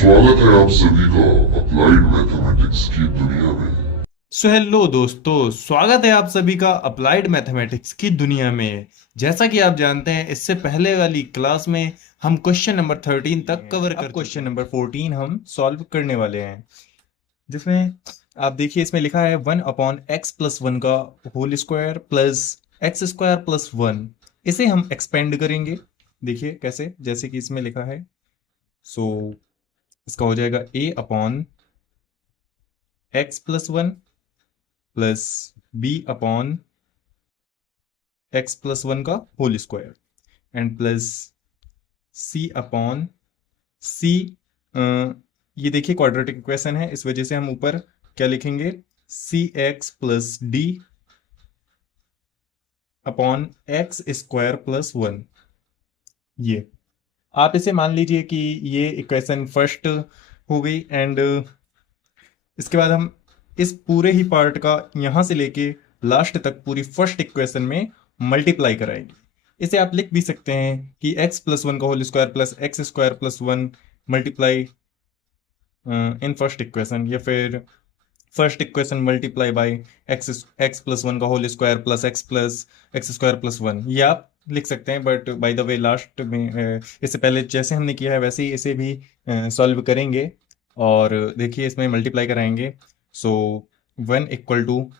स्वागत है आप सभी का अप्लाइड मैथमेटिक्स की दुनिया में। हेलो दोस्तों, स्वागत है आप सभी का अप्लाइड मैथमेटिक्स की दुनिया में। जैसा कि आप जानते हैं, इससे पहले वाली क्लास में हम क्वेश्चन नंबर 13 तक कवर कर क्वेश्चन नंबर 14 हम सॉल्व करने वाले हैं, जिसमें आप देखिए इसमें लिखा है 1/x+1 का होल स्क्वायर प्लस x² + 1। इसे हम एक्सपेंड करेंगे। देखिए कैसे, जैसे कि इसमें लिखा है। सो इसका हो जाएगा a/x+1 प्लस b/x+1 का whole square and plus c/c। ये देखिए क्वाड्रेटिक इक्वेशन है, इस वजह से हम ऊपर क्या लिखेंगे, cx+d/x² + 1। ये आप इसे मान लीजिए कि ये इक्वेशन फर्स्ट हो गई। एंड इसके बाद हम इस पूरे ही पार्ट का यहां से लेके लास्ट तक पूरी फर्स्ट इक्वेशन में मल्टीप्लाई कराएंगे। इसे आप लिख भी सकते हैं कि x+1 का whole square plus x² + 1 multiply in first equation, या फिर first equation multiply by x+1 का होल स्क्वायर प्लस x+x² + 1, ये आप लिख सकते हैं। But by the way last में इससे पहले जैसे हमने किया है वैसे ही इसे भी सॉल्व करेंगे। और देखिए इसमें मल्टीप्लाई कराएंगे। सो 1 =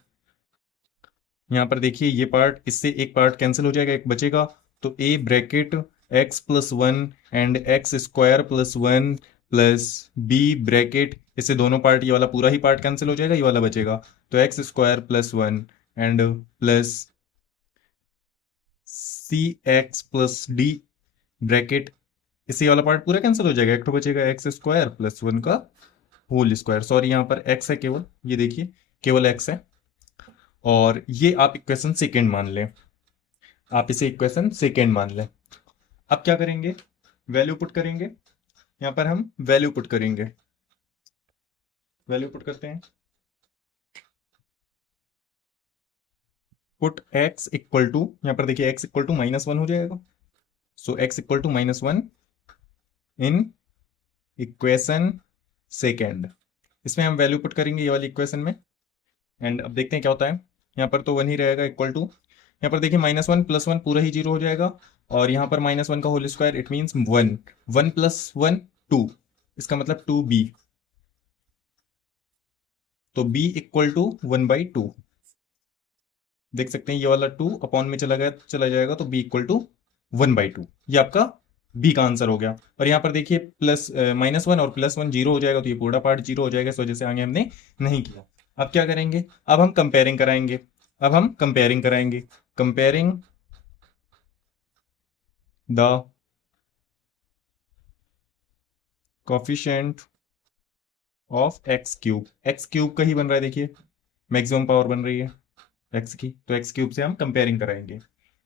यहाँ पर देखिए ये पार्ट, इससे एक पार्ट कैंसिल हो जाएगा, एक बचेगा। तो a(x+1) and x² + 1 plus b(, इससे दोनों पार्ट, ये वाला पूरा ही पार्ट कैंसिल हो जाएगा, ये वाला बचेगा। तो x² + 1 and plus cx+d bracket, इससे ये वाला पार्ट पूरा कैंसिल हो जाएगा, एक तो बचेगा x² + 1 का होल स्क्वायर। सॉरी, यहाँ पर x है केवल, ये देखिए केवल x है। और ये आप इक्वेशन सेकेंड मान लें, आप इसे इक्वेशन सेकेंड मान लें। अब क्या करेंगे, वैल्यू पुट करेंगे। यहाँ पर हम वैल्यू पुट करेंगे, वैल्यू पुट करते हैं। पुट x इक्वल टू, यहाँ पर देखिए x इक्वल टू -1 हो जाएगा। So x equal to -1 in equation second. इसमें हम वैल्यू पुट करेंगे ये वाली इक्वेशन में। एंड अब देखते हैं क्या होता है। यहाँ पर तो 1 ही रहेगा, इक्वल टू, यहाँ पर देखिए -1 + 1 पूरा ही 0 हो जाएगा। और यहाँ पर -1 का होल स्क्वायर, इट मीन्स 1, 1 + 1 2, इसका मतलब 2b। तो b इक्वल टू 1/2। देख सकते हैं ये वाला 2 अपॉन में चला गया, चला जाएगा, तो b इक्वल टू 1/2। ये आपका b का आंसर हो गया। और यहाँ पर देखिए प्लस -1 और +1 0 हो जाएगा, तो ये पूरा पार्ट 0 हो जाएगा, इस वजह से आगे हमने नहीं किया। अब क्या करेंगे, अब हम कंपेयरिंग कराएंगे। अब हम कंपेयरिंग कराएंगे, comparing the coefficient of x³ का ही बन रहा है, देखिए मैक्सिमम पावर बन रही है x की, तो x³ से हम कंपेयरिंग कराएंगे।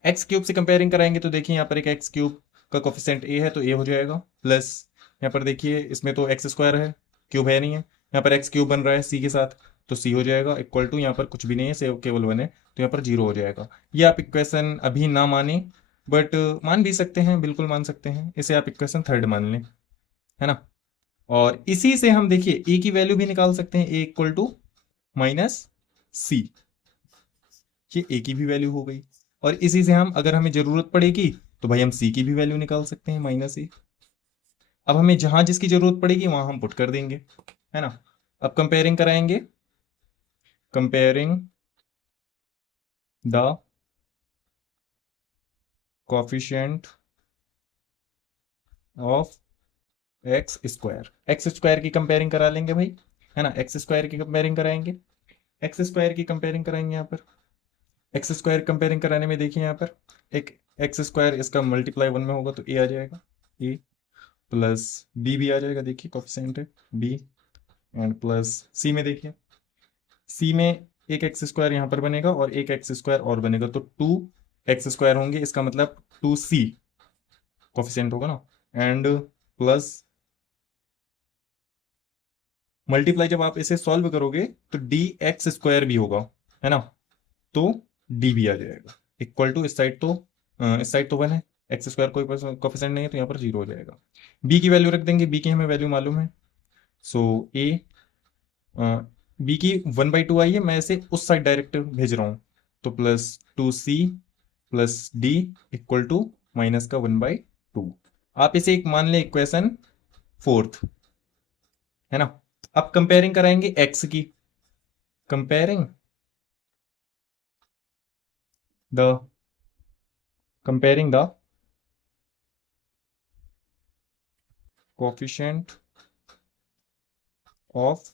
x³ से कंपेयरिंग कराएंगे तो देखिए यहाँ पर एक x³ का कोफिशिएंट a है, तो a हो जाएगा, प्लस यहाँ पर देखिए इसमें तो x² है, क्यूब है नहीं है, यहाँ पर x³ बन रहा है c के साथ, तो c हो जाएगा, इक्वल टू, यहाँ पर कुछ भी नहीं है, से केवल 1 है, तो यहाँ पर 0 हो जाएगा। ये आप इक्वेशन अभी ना माने, बट मान भी सकते हैं, बिल्कुल मान सकते हैं, इसे आप इक्वेशन थर्ड मान लें, है ना। और इसी से हम देखिए ए की वैल्यू भी निकाल सकते हैं, a = -c, ये ए की भी वैल्यू हो गई। और इसी से हम, अगर हमें जरूरत पड़ेगी तो भाई हम सी की भी वैल्यू निकाल सकते हैं, -a। अब हमें जहां जिसकी जरूरत पड़ेगी वहां हम पुट कर देंगे, है ना। अब कंपेयरिंग कराएंगे, comparing the coefficient of x² की कंपेयरिंग करा लेंगे भाई, है ना। x² की कंपेयरिंग कराएंगे, x² की कंपेयरिंग कराएंगे। यहाँ पर x² कंपेयरिंग कराने में देखिए यहाँ पर एक x², इसका मल्टीप्लाई 1 में होगा तो a आ जाएगा, a प्लस b भी आ जाएगा, देखिए कोफिशिएंट है b, एंड प्लस c में देखिए, c में एक x² यहाँ पर बनेगा और एक x² और बनेगा, तो 2x² होंगे, इसका मतलब 2c कोफिशिएंट होगा ना। एंड प्लस मल्टीप्लाई, जब आप इसे सॉल्व करोगे तो dx² भी होगा, है ना, तो d भी आ जाएगा, इक्वल टू, इस साइड तो 1 है, x² कोई कोफिशिएंट नहीं है, तो यहाँ पर 0 हो जाएगा। b की वैल्यू रख देंगे, b की हमें वैल्यू मालूम है, सो ए बी की 1/2 आई है, मैं इसे उस साइड डायरेक्ट भेज रहा हूँ, तो +2c plus D equal to minus का 1/2। आप इसे एक मान लें इक्वेशन फोर्थ, है ना। अब कंपेयरिंग कराएंगे एक्स की, comparing the comparing the coefficient of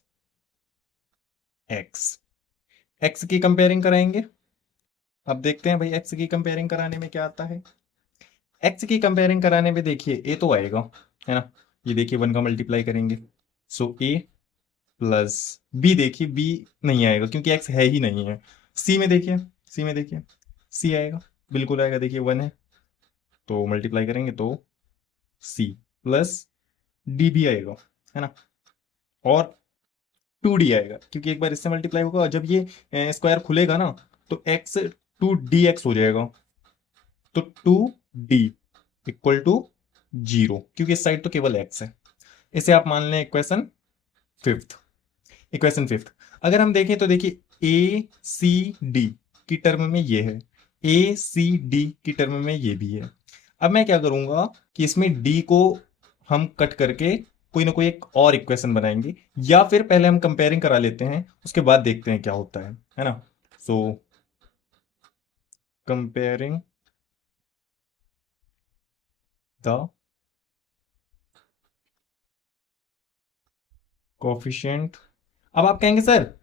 X, X की कंपेयरिंग कराएंगे। अब देखते हैं भाई एक्स की कंपेयरिंग कराने में क्या आता है। एक्स की कंपेयरिंग कराने में देखिए ए तो आएगा, है ना, ये देखिए 1 का मल्टीप्लाई करेंगे, सो ए प्लस बी, देखिए बी नहीं आएगा क्योंकि एक्स है ही नहीं है। सी में देखिए, सी में देखिए सी आएगा, बिल्कुल आएगा, देखिए 1 है, तो मल्टीप्लाई करेंगे तो सी प्लस डी भी आएगा, है ना, और 2d आएगा क्योंकि एक बार इससे मल्टीप्लाई होगा, और जब ये स्क्वायर खुलेगा ना तो x 2dx हो जाएगा, तो 2d इक्वल टू 0, क्योंकि इस साइड तो केवल x है। इसे आप मान लें फिफ्थ इक्वेशन फिफ्थ। अगर हम देखें तो देखिए ए सी डी की टर्म में ये है, ए सी डी की टर्म में ये भी है। अब मैं क्या करूंगा कि इसमें डी को हम कट करके कोई ना कोई एक और इक्वेशन बनाएंगे, या फिर पहले हम कंपेयरिंग करा लेते हैं, उसके बाद देखते हैं क्या होता है ना। सो कंपेयरिंग द कोफिशिएंट। अब आप कहेंगे सर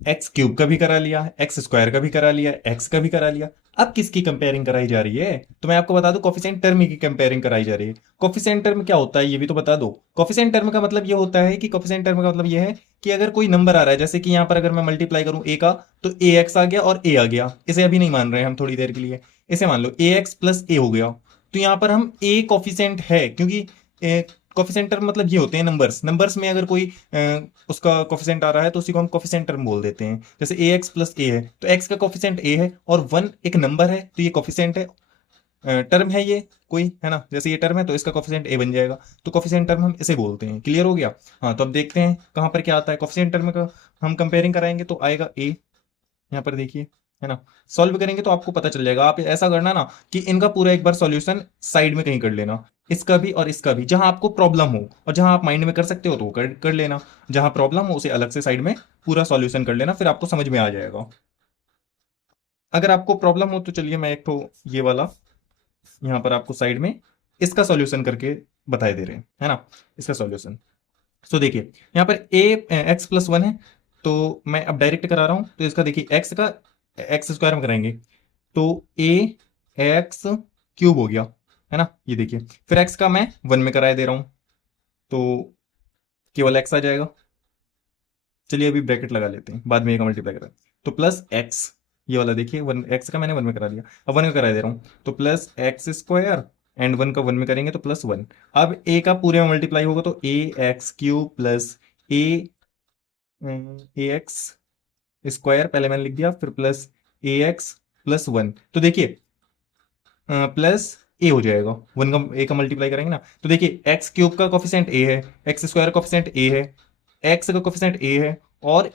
एक्स क्यूब का भी करा लिया, एक्स स्क्वायर का भी करा लिया, एक्स का भी करा लिया, अब किसकी कंपेयरिंग कराई जा रही है। तो मैं आपको बता दूं कोफिशिएंट टर्म की कंपेयरिंग कराई जा रही है। कोफिशिएंट टर्म क्या होता है ये भी तो बता दो। कोफिशिएंट टर्म का मतलब ये होता है कि कोफिशिएंट टर्म का मतलब ये है कि अगर कोई नंबर आ रहा है, जैसे कि यहां पर अगर मैं मल्टीप्लाई करूं ए का, तो ए एक्स आ गया और ए आ गया, इसे अभी नहीं मान रहे हैं हम थोड़ी देर के लिए, इसे मान लो ए एक्स प्लस ए हो गया, तो यहां पर हम ए कोफिशिएंट है, क्योंकि कोफिशिएंट टर्म मतलब ये होते हैं नंबर्स, नंबर्स में अगर कोई उसका कोफिशिएंट आ रहा है तो उसी को हम कोफिशिएंट टर्म बोल देते हैं। जैसे ए एक्स प्लस ए है तो एक्स का कोफिशिएंट ए है, और 1 एक नंबर है तो ये कोफिशिएंट है, टर्म है ये कोई, है ना, जैसे ये टर्म है तो इसका कोफिशिएंट ए बन जाएगा, तो कोफिशिएंट टर्म हम इसे बोलते हैं। क्लियर हो गया। हाँ, तो अब देखते हैं कहाँ पर क्या आता है कोफिशिएंट टर्म का। हम कंपेयरिंग कराएंगे तो आएगा ए, यहाँ पर देखिए, है ना, सॉल्व करेंगे तो आपको पता चल जाएगा। आप ऐसा करना ना कि इनका पूरा एक बार सॉल्यूशन साइड में कहीं कर लेना, इसका भी और इसका भी, जहां आपको प्रॉब्लम हो और जहां आप माइंड में कर सकते हो तो वो कर लेना, जहां प्रॉब्लम हो उसे अलग से साइड में पूरा सॉल्यूशन कर लेना, फिर आपको समझ में आ जाएगा। अगर आपको प्रॉब्लम हो तो चलिए मैं एक तो ये वाला यहाँ पर आपको साइड में इसका सॉल्यूशन करके बताए दे रहे हैं, है ना, इसका सॉल्यूशन। सो देखिए यहाँ पर ए एक्स प्लस 1 है, तो मैं अब डायरेक्ट करा रहा हूं, तो इसका देखिए एक्स का एक्स स्क्वायर में कराएंगे तो ए एक्स क्यूब हो गया, है ना, ये देखिए, फिर एक्स का मैं 1 में कराए दे रहा हूं तो केवल एक्स आ जाएगा। चलिए अभी ब्रैकेट लगा लेते हैं, बाद में एक मल्टीप्लाई करें, तो प्लस एक्स, ये वाला देखिए 1 एक्स का मैंने 1 में करा दिया, अब 1 में करा दे रहा हूं, तो प्लस एक्स स्क्वायर एंड 1 का 1 में करेंगे तो +1। अब ए का पूरे में मल्टीप्लाई होगा तो ए एक्स क्यूब प्लस ए ए एक्स स्क्वायर, पहले मैंने लिख दिया, फिर प्लस ए एक्स प्लस 1, तो देखिए प्लस ए हो जाएगा, 1 का ए का मल्टीप्लाई करेंगे ना, तो देखिए एक्स क्यूब का कोफिशिएंट ए है, एक्स स्क्वायर का कोफिशिएंट ए है, एक्स का कोफिशिएंट ए है, और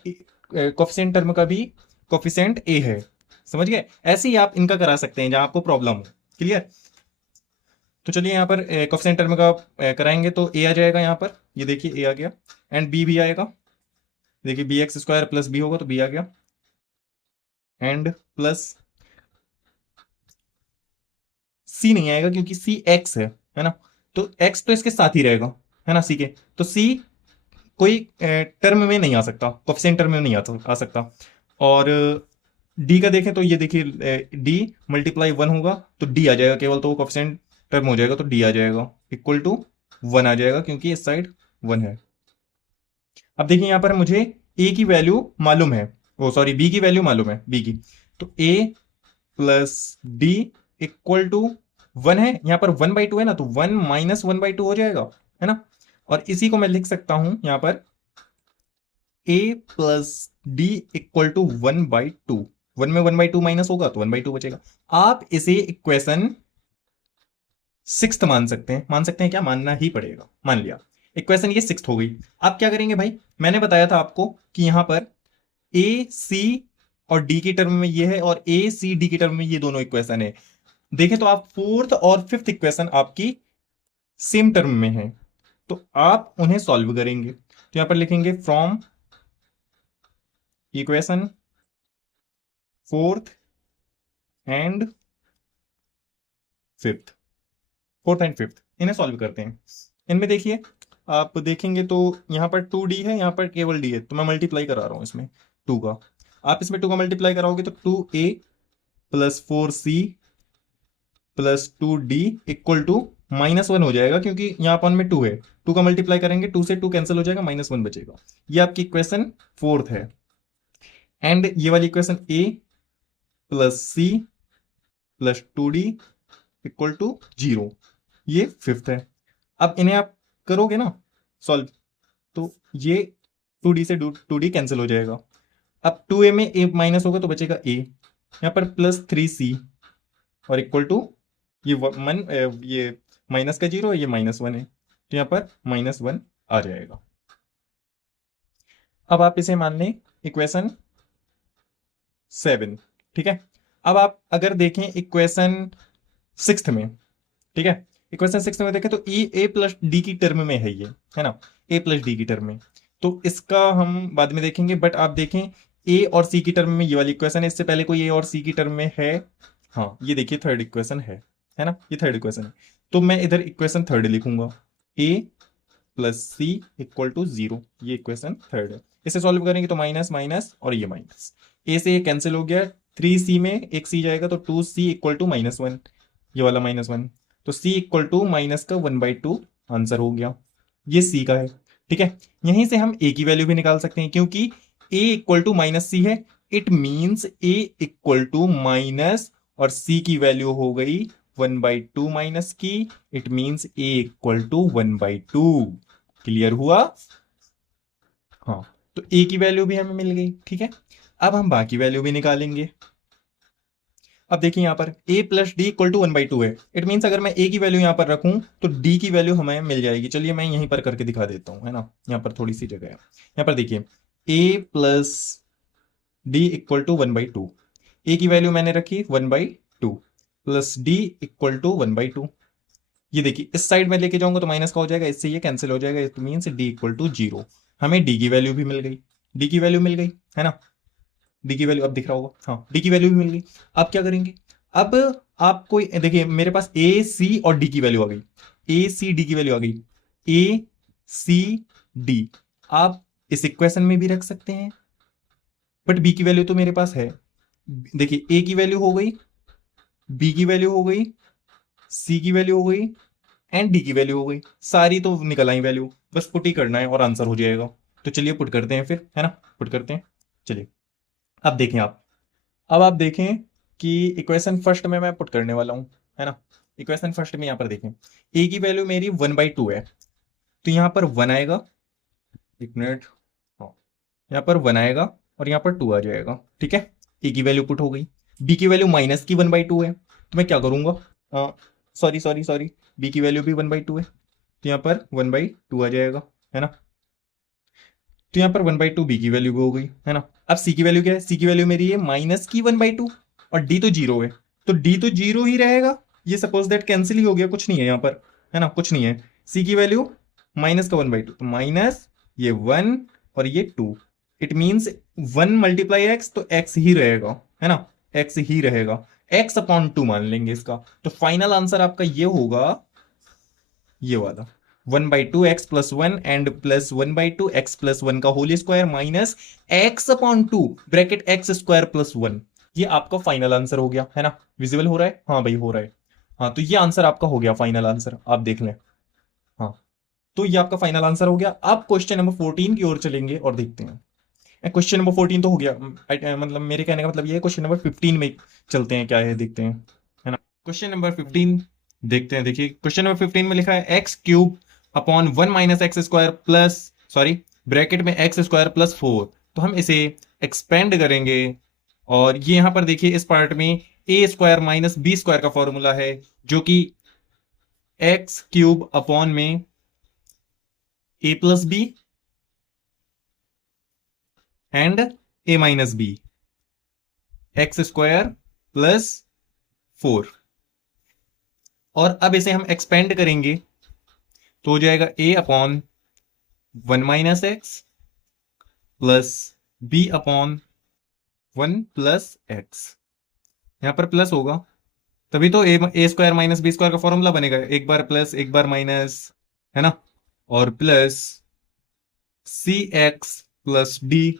कोफिशिएंट टर्म का भी कोफिशिएंट ए है। समझ गए। ऐसे ही आप इनका करा सकते हैं जहां आपको प्रॉब्लम हो। क्लियर। तो चलिए यहाँ पर कोफिशिएंट टर्म का कराएंगे तो ए आ जाएगा, यहाँ पर ये देखिए ए आ गया, एंड बी भी आएगा, देखिए B x square plus B होगा तो बी आ गया, एंड प्लस सी नहीं आएगा क्योंकि सी एक्स है ना, तो एक्स तो इसके साथ ही रहेगा, है ना, सी के, तो सी कोई टर्म में नहीं आ सकता, कोफिशिएंट टर्म में नहीं आ सकता। और डी का देखें तो ये देखिए डी मल्टीप्लाई 1 होगा तो डी आ जाएगा केवल, तो वो कोफिशिएंट टर्म हो जाएगा तो डी आ जाएगा इक्वल टू 1 आ जाएगा, क्योंकि इस साइड 1 है। अब देखिए यहां पर मुझे ए की वैल्यू मालूम है, ओ सॉरी बी की वैल्यू मालूम है, बी की, तो a plus D equal to 1 है, यहां पर 1/2 है ना, तो 1 माइनस 1/2 हो जाएगा, है ना, और इसी को मैं लिख सकता हूं यहां पर ए प्लस डी इक्वल टू 1/2, 1 में 1/2 माइनस होगा तो 1/2 बचेगा। आप इसे इक्वेशन 6 मान सकते हैं, मान सकते हैं क्या, मानना ही पड़ेगा, मान लिया। इक्वेशन ये सिक्स्थ हो गई। आप क्या करेंगे भाई, मैंने बताया था आपको कि यहां पर ए सी और डी की टर्म में ये है और ए सी डी की टर्म में ये दोनों इक्वेशन है। देखें तो आप फोर्थ और फिफ्थ इक्वेशन आपकी सेम टर्म में है, तो आप उन्हें सॉल्व करेंगे। तो यहां पर लिखेंगे from equation fourth and fifth, fourth and fifth इन्हें सॉल्व करते हैं। इनमें देखिए आप देखेंगे तो यहाँ पर 2d है, यहाँ पर केवल d है, तो मैं मल्टीप्लाई करा रहा हूँ इसमें 2 का। आप इसमें 2 का मल्टीप्लाई कराओगे तो 2a plus 4c plus 2d equal to -1 हो जाएगा, क्योंकि यहाँ पर में 2 है, 2 का मल्टीप्लाई करेंगे 2 से 2 कैंसिल हो जाएगा, -1 बचेगा। ये आपकी इक्वेशन फोर्थ है। एंड ये वाली equation a plus c plus 2d equal to 0, ये फिफ्थ है। अब इन्हें आप करोगे ना सॉल्व, तो ये 2d से 2d कैंसिल हो जाएगा। अब 2a में a माइनस होगा तो बचेगा a, यहाँ पर प्लस 3c और इक्वल टू ये ये माइनस का 0 ये -1 है, तो यहाँ पर -1 आ जाएगा। अब आप इसे मान लें इक्वेशन 7, ठीक है। अब आप अगर देखें इक्वेशन सिक्स्थ में, ठीक है, इक्वेशन सिक्स में देखें तो ए प्लस डी की टर्म में है ये, है ना, ए प्लस डी की टर्म में, तो इसका हम बाद में देखेंगे। बट आप देखें ए और सी की टर्म में ये वाली इक्वेशन है, इससे पहले कोई ए और सी की टर्म में है, हाँ ये देखिए थर्ड इक्वेशन है ना, ये थर्ड इक्वेशन है। तो मैं इधर इक्वेशन थर्ड लिखूंगा, ए प्लस सी इक्वल टू 0, ये इक्वेशन थर्ड है। इसे सॉल्व करेंगे तो माइनस माइनस और ये माइनस, ए से ये कैंसिल हो गया, 3c में एक सी जाएगा तो 2c इक्वल टू -1, ये वाला -1, तो c इक्वल टू माइनस का 1/2 आंसर हो गया, ये c का है, ठीक है। यहीं से हम a की वैल्यू भी निकाल सकते हैं, क्योंकि a इक्वल टू -c है, it means a equal to minus और c की वैल्यू हो गई 1/2 माइनस की, it means a equal to 1/2। Clear हुआ? हाँ, तो a की वैल्यू भी हमें मिल गई, ठीक है। अब हम बाकी वैल्यू भी निकालेंगे। अब देखिए यहाँ पर a plus D equal to 1/2 है, इट मीन्स अगर मैं a की वैल्यू यहाँ पर रखूं तो d की वैल्यू हमें मिल जाएगी। चलिए मैं यहीं पर करके दिखा देता हूँ, है ना, यहाँ पर थोड़ी सी जगह है। यहाँ पर देखिए a plus D equal to 1/2, a की वैल्यू मैंने रखी 1/2 प्लस d इक्वल टू 1/2। ये देखिए इस साइड में लेके जाऊंगा तो माइनस का हो जाएगा, इससे ये कैंसिल हो जाएगा, it means d equal to 0। हमें d की वैल्यू भी मिल गई, d की वैल्यू मिल गई, है ना, डी की वैल्यू अब दिख रहा होगा, हाँ डी की वैल्यू भी मिल गई। अब क्या करेंगे, अब आपको देखिए मेरे पास ए सी और डी की वैल्यू आ गई, ए सी डी की वैल्यू आ गई, ए सी डी आप इस इक्वेशन में भी रख सकते हैं, बट बी की वैल्यू तो मेरे पास है। देखिए ए की वैल्यू हो गई, बी की वैल्यू हो गई, सी की वैल्यू हो गई एंड डी की वैल्यू हो गई, सारी तो निकल आई वैल्यू, बस पुट ही करना है और आंसर हो जाएगा। तो चलिए पुट करते हैं फिर, है ना, पुट करते हैं। चलिए अब देखें आप, अब आप देखें कि इक्वेशन फर्स्ट में मैं पुट करने वाला हूं, है ना। इक्वेशन फर्स्ट में यहां पर देखें a की वैल्यू मेरी 1/2 है, तो यहां पर 1 आएगा, एक मिनट, हाँ यहां पर 1 आएगा और यहां पर 2 आ जाएगा, ठीक है। a की वैल्यू पुट हो गई, b की वैल्यू माइनस की 1/2 है, तो मैं क्या करूंगा, सॉरी सॉरी सॉरी, b की वैल्यू भी 1/2 है, तो यहां पर 1/2 आ जाएगा, है ना। तो यहां पर 1/2 बी की वैल्यू भी हो गई, है ना। अब सी की वैल्यू क्या है, सी की वैल्यू मेरी है माइनस की 1/2 और डी तो 0 है, तो डी तो 0 ही रहेगा, ये सपोज दैट कैंसिल ही हो गया, कुछ नहीं है यहाँ पर, है ना, कुछ नहीं है। सी की वैल्यू माइनस का 1/2, तो माइनस ये 1 और ये 2, इट मीन्स 1 मल्टीप्लाई एक्स, तो एक्स ही रहेगा, है ना, एक्स ही रहेगा, एक्स अपॉन 2 मान लेंगे इसका। तो फाइनल आंसर आपका ये होगा, ये वाला 1/2 X plus 1 and plus 1/2 X plus 1 का whole square minus X upon 2 bracket x square plus 1। ये आपका फाइनल आंसर हो गया, है ना, विजिबल हो रहा है, हाँ भाई हो रहा है, हाँ तो ये आंसर आपका हो गया फाइनल आंसर, आप देख लें, हाँ तो ये आपका फाइनल आंसर हो गया। अब क्वेश्चन नंबर 14 की ओर चलेंगे और देखते हैं। क्वेश्चन नंबर 14 तो हो गया, मतलब मेरे कहने का मतलब ये है, क्वेश्चन नंबर 15 में चलते हैं, क्या है देखते हैं, है ना। क्वेश्चन नंबर 15 देखते हैं। देखिए क्वेश्चन नंबर 15 में लिखा है x cube upon 1 minus x square plus, sorry bracket में एक्स स्क्वायर प्लस 4, तो हम इसे एक्सपेंड करेंगे और ये यहां पर देखिए इस पार्ट में a square minus b square का फॉर्मूला है, जो कि एक्स क्यूब अपॉन में a plus B and a minus b, x square plus 4। और अब इसे हम एक्सपेंड करेंगे तो हो जाएगा a upon 1 minus x plus b upon 1 plus x. यहां पर प्लस होगा तभी तो a square minus b square का फॉर्मूला बनेगा, एक बार प्लस एक बार माइनस, है ना। और प्लस सी एक्स प्लस डी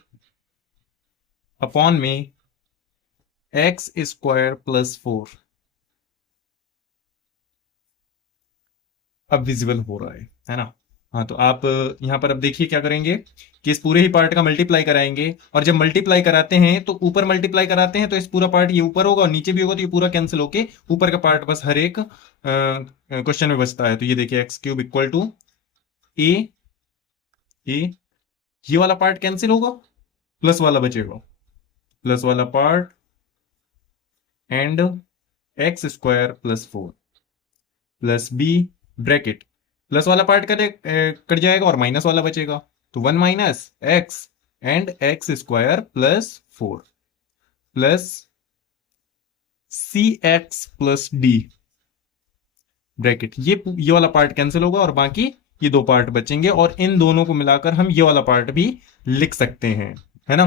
अपॉन में एक्स स्क्वायर प्लस 4। अब विजिबल हो रहा है ना। हाँ, तो आप यहां पर अब देखिए क्या करेंगे कि इस पूरे ही पार्ट का मल्टीप्लाई कराएंगे, और जब मल्टीप्लाई कराते हैं तो ऊपर मल्टीप्लाई कराते हैं तो इस पूरा पार्ट ये ऊपर होगा और नीचे भी होगा, तो ये पूरा कैंसिल होके ऊपर का पार्ट बस हर एक क्वेश्चन में बचता है। तो ये देखिए एक्स क्यूब इक्वल टू ए ए, ये वाला पार्ट कैंसिल होगा, प्लस वाला बचेगा, प्लस वाला part and X square plus 4 plus B bracket, plus वाला पार्ट कट जाएगा और माइनस वाला बचेगा, तो 1 minus X and X square plus 4 plus C x plus D bracket. ये वाला पार्ट कैंसिल होगा और बाकी ये दो पार्ट बचेंगे, और इन दोनों को मिलाकर हम ये वाला पार्ट भी लिख सकते हैं, है ना।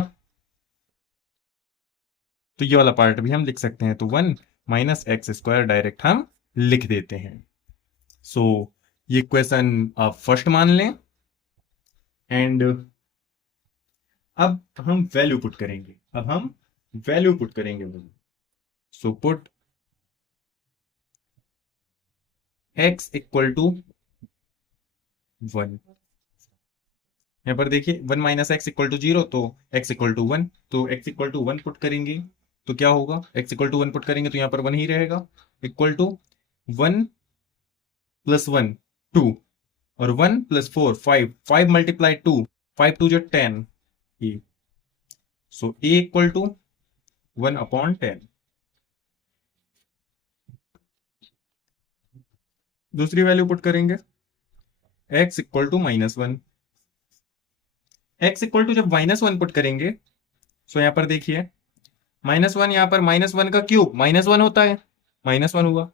तो ये वाला पार्ट भी हम लिख सकते हैं, तो 1 माइनस एक्स स्क्वायर डायरेक्ट हम लिख देते हैं। सो ये क्वेश्चन आप फर्स्ट मान लें, एंड अब हम वैल्यू पुट करेंगे, so put x equal to 1। यहां पर देखिए 1 माइनस एक्स इक्वल टू 0, तो x इक्वल टू 1, तो x इक्वल टू 1 पुट करेंगे तो क्या होगा, x इक्वल टू 1 पुट करेंगे तो यहां पर 1 ही रहेगा, इक्वल टू 1 प्लस 1 2, और 1 प्लस 4 5, 5 मल्टीप्लाई 2, 5 2 जो 10 ई, so a equal to 1 upon 10। दूसरी वैल्यू पुट करेंगे x equal to -1, x equal to जब -1 पुट करेंगे, सो यहां पर देखिए -1, यहां पर -1 का क्यूब -1 होता है, -1 हुआ,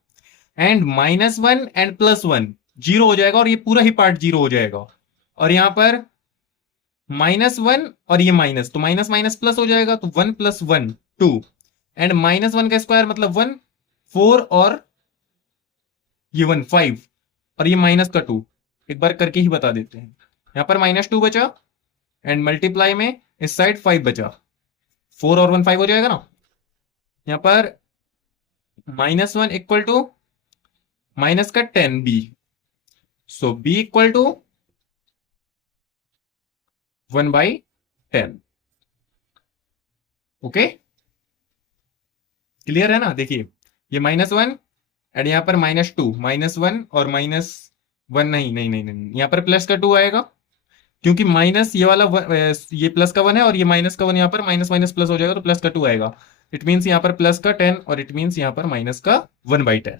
एंड -1 एंड +1 जीरो हो जाएगा, और ये पूरा ही पार्ट जीरो हो जाएगा, और यहां पर -1 और ये माइनस, तो माइनस माइनस प्लस हो जाएगा, तो 1 + 1 2, एंड -1 का स्क्वायर मतलब 1 4, और ये 1 5, और ये माइनस का 2, एक बार करके ही बता देते हैं। यहां पर -2 बचा, एंड मल्टीप्लाई में इस साइड 5 बचा, 4 और 1 5 हो जाएगा ना। यहां पर -1 इक्वल टू माइनस का 10 B, so B equal to 1/10। Okay, clear है ना। देखिए ये -1 एंड यहां पर -2, -1 और -1, नहीं नहीं नहीं नहीं, यहां पर प्लस का 2 आएगा, क्योंकि माइनस ये वाला ये प्लस का 1 है, और ये माइनस का 1, यहां पर माइनस माइनस प्लस हो जाएगा, तो प्लस का 2 आएगा। इट मीन्स यहां पर प्लस का 10, और इट मीन्स यहां पर माइनस का 1/10।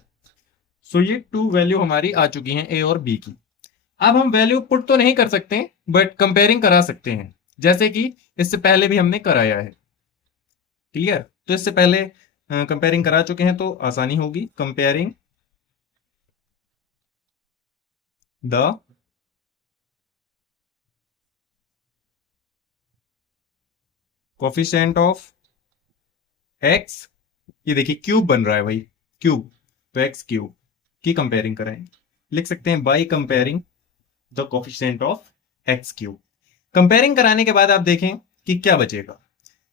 सो ये 2 वैल्यू हमारी आ चुकी हैं ए और बी की। अब हम वैल्यू पुट तो नहीं कर सकते, बट कंपेयरिंग करा सकते हैं, जैसे कि इससे पहले भी हमने कराया है। क्लियर, तो इससे पहले कंपेयरिंग करा चुके हैं तो आसानी होगी। Comparing the coefficient of x, ये देखिए क्यूब बन रहा है भाई, क्यूब, तो एक्स क्यूब की कंपेयरिंग कराएंगे, लिख सकते हैं bye comparing the coefficient of x cube. Comparing कराने के बाद आप देखें कि क्या बचेगा।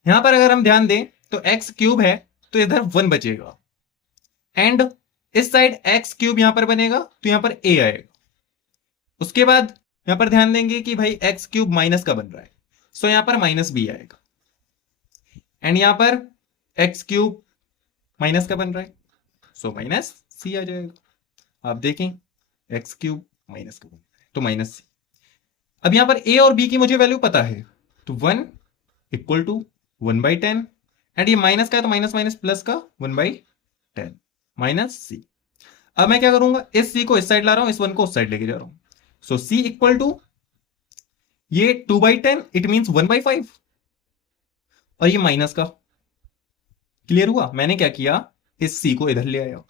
यहां पर अगर हम ध्यान दें तो एक्स क्यूब है, तो इधर 1 बचेगा, एंड इस साइड एक्स क्यूब यहां पर बनेगा, तो यहां पर ए आएगा। उसके बाद यहां पर ध्यान देंगे कि भाई एक्स क्यूब माइनस का बन रहा है, सो यहां पर -b आएगा, एंड यहां पर एक्स क्यूब माइनस का बन रहा है, सो -c आ जाएगा। आप देखें एक्स क्यूब माइनस का बन रहा है, तो -c। अब यहां पर ए और बी की मुझे वैल्यू पता है, तो 1 इक्वल टू 1/10, एंड ये माइनस का है तो माइनस माइनस प्लस का 1/10 -c। अब मैं क्या करूंगा, इस c को इस साइड ला रहा हूं, इस 1 को उस साइड लेके जा रहा हूं, सो c इक्वल टू ये 2/10 इट मीन्स 1/5, और ये माइनस का। क्लियर हुआ? मैंने क्या किया, इस सी को इधर ले आया,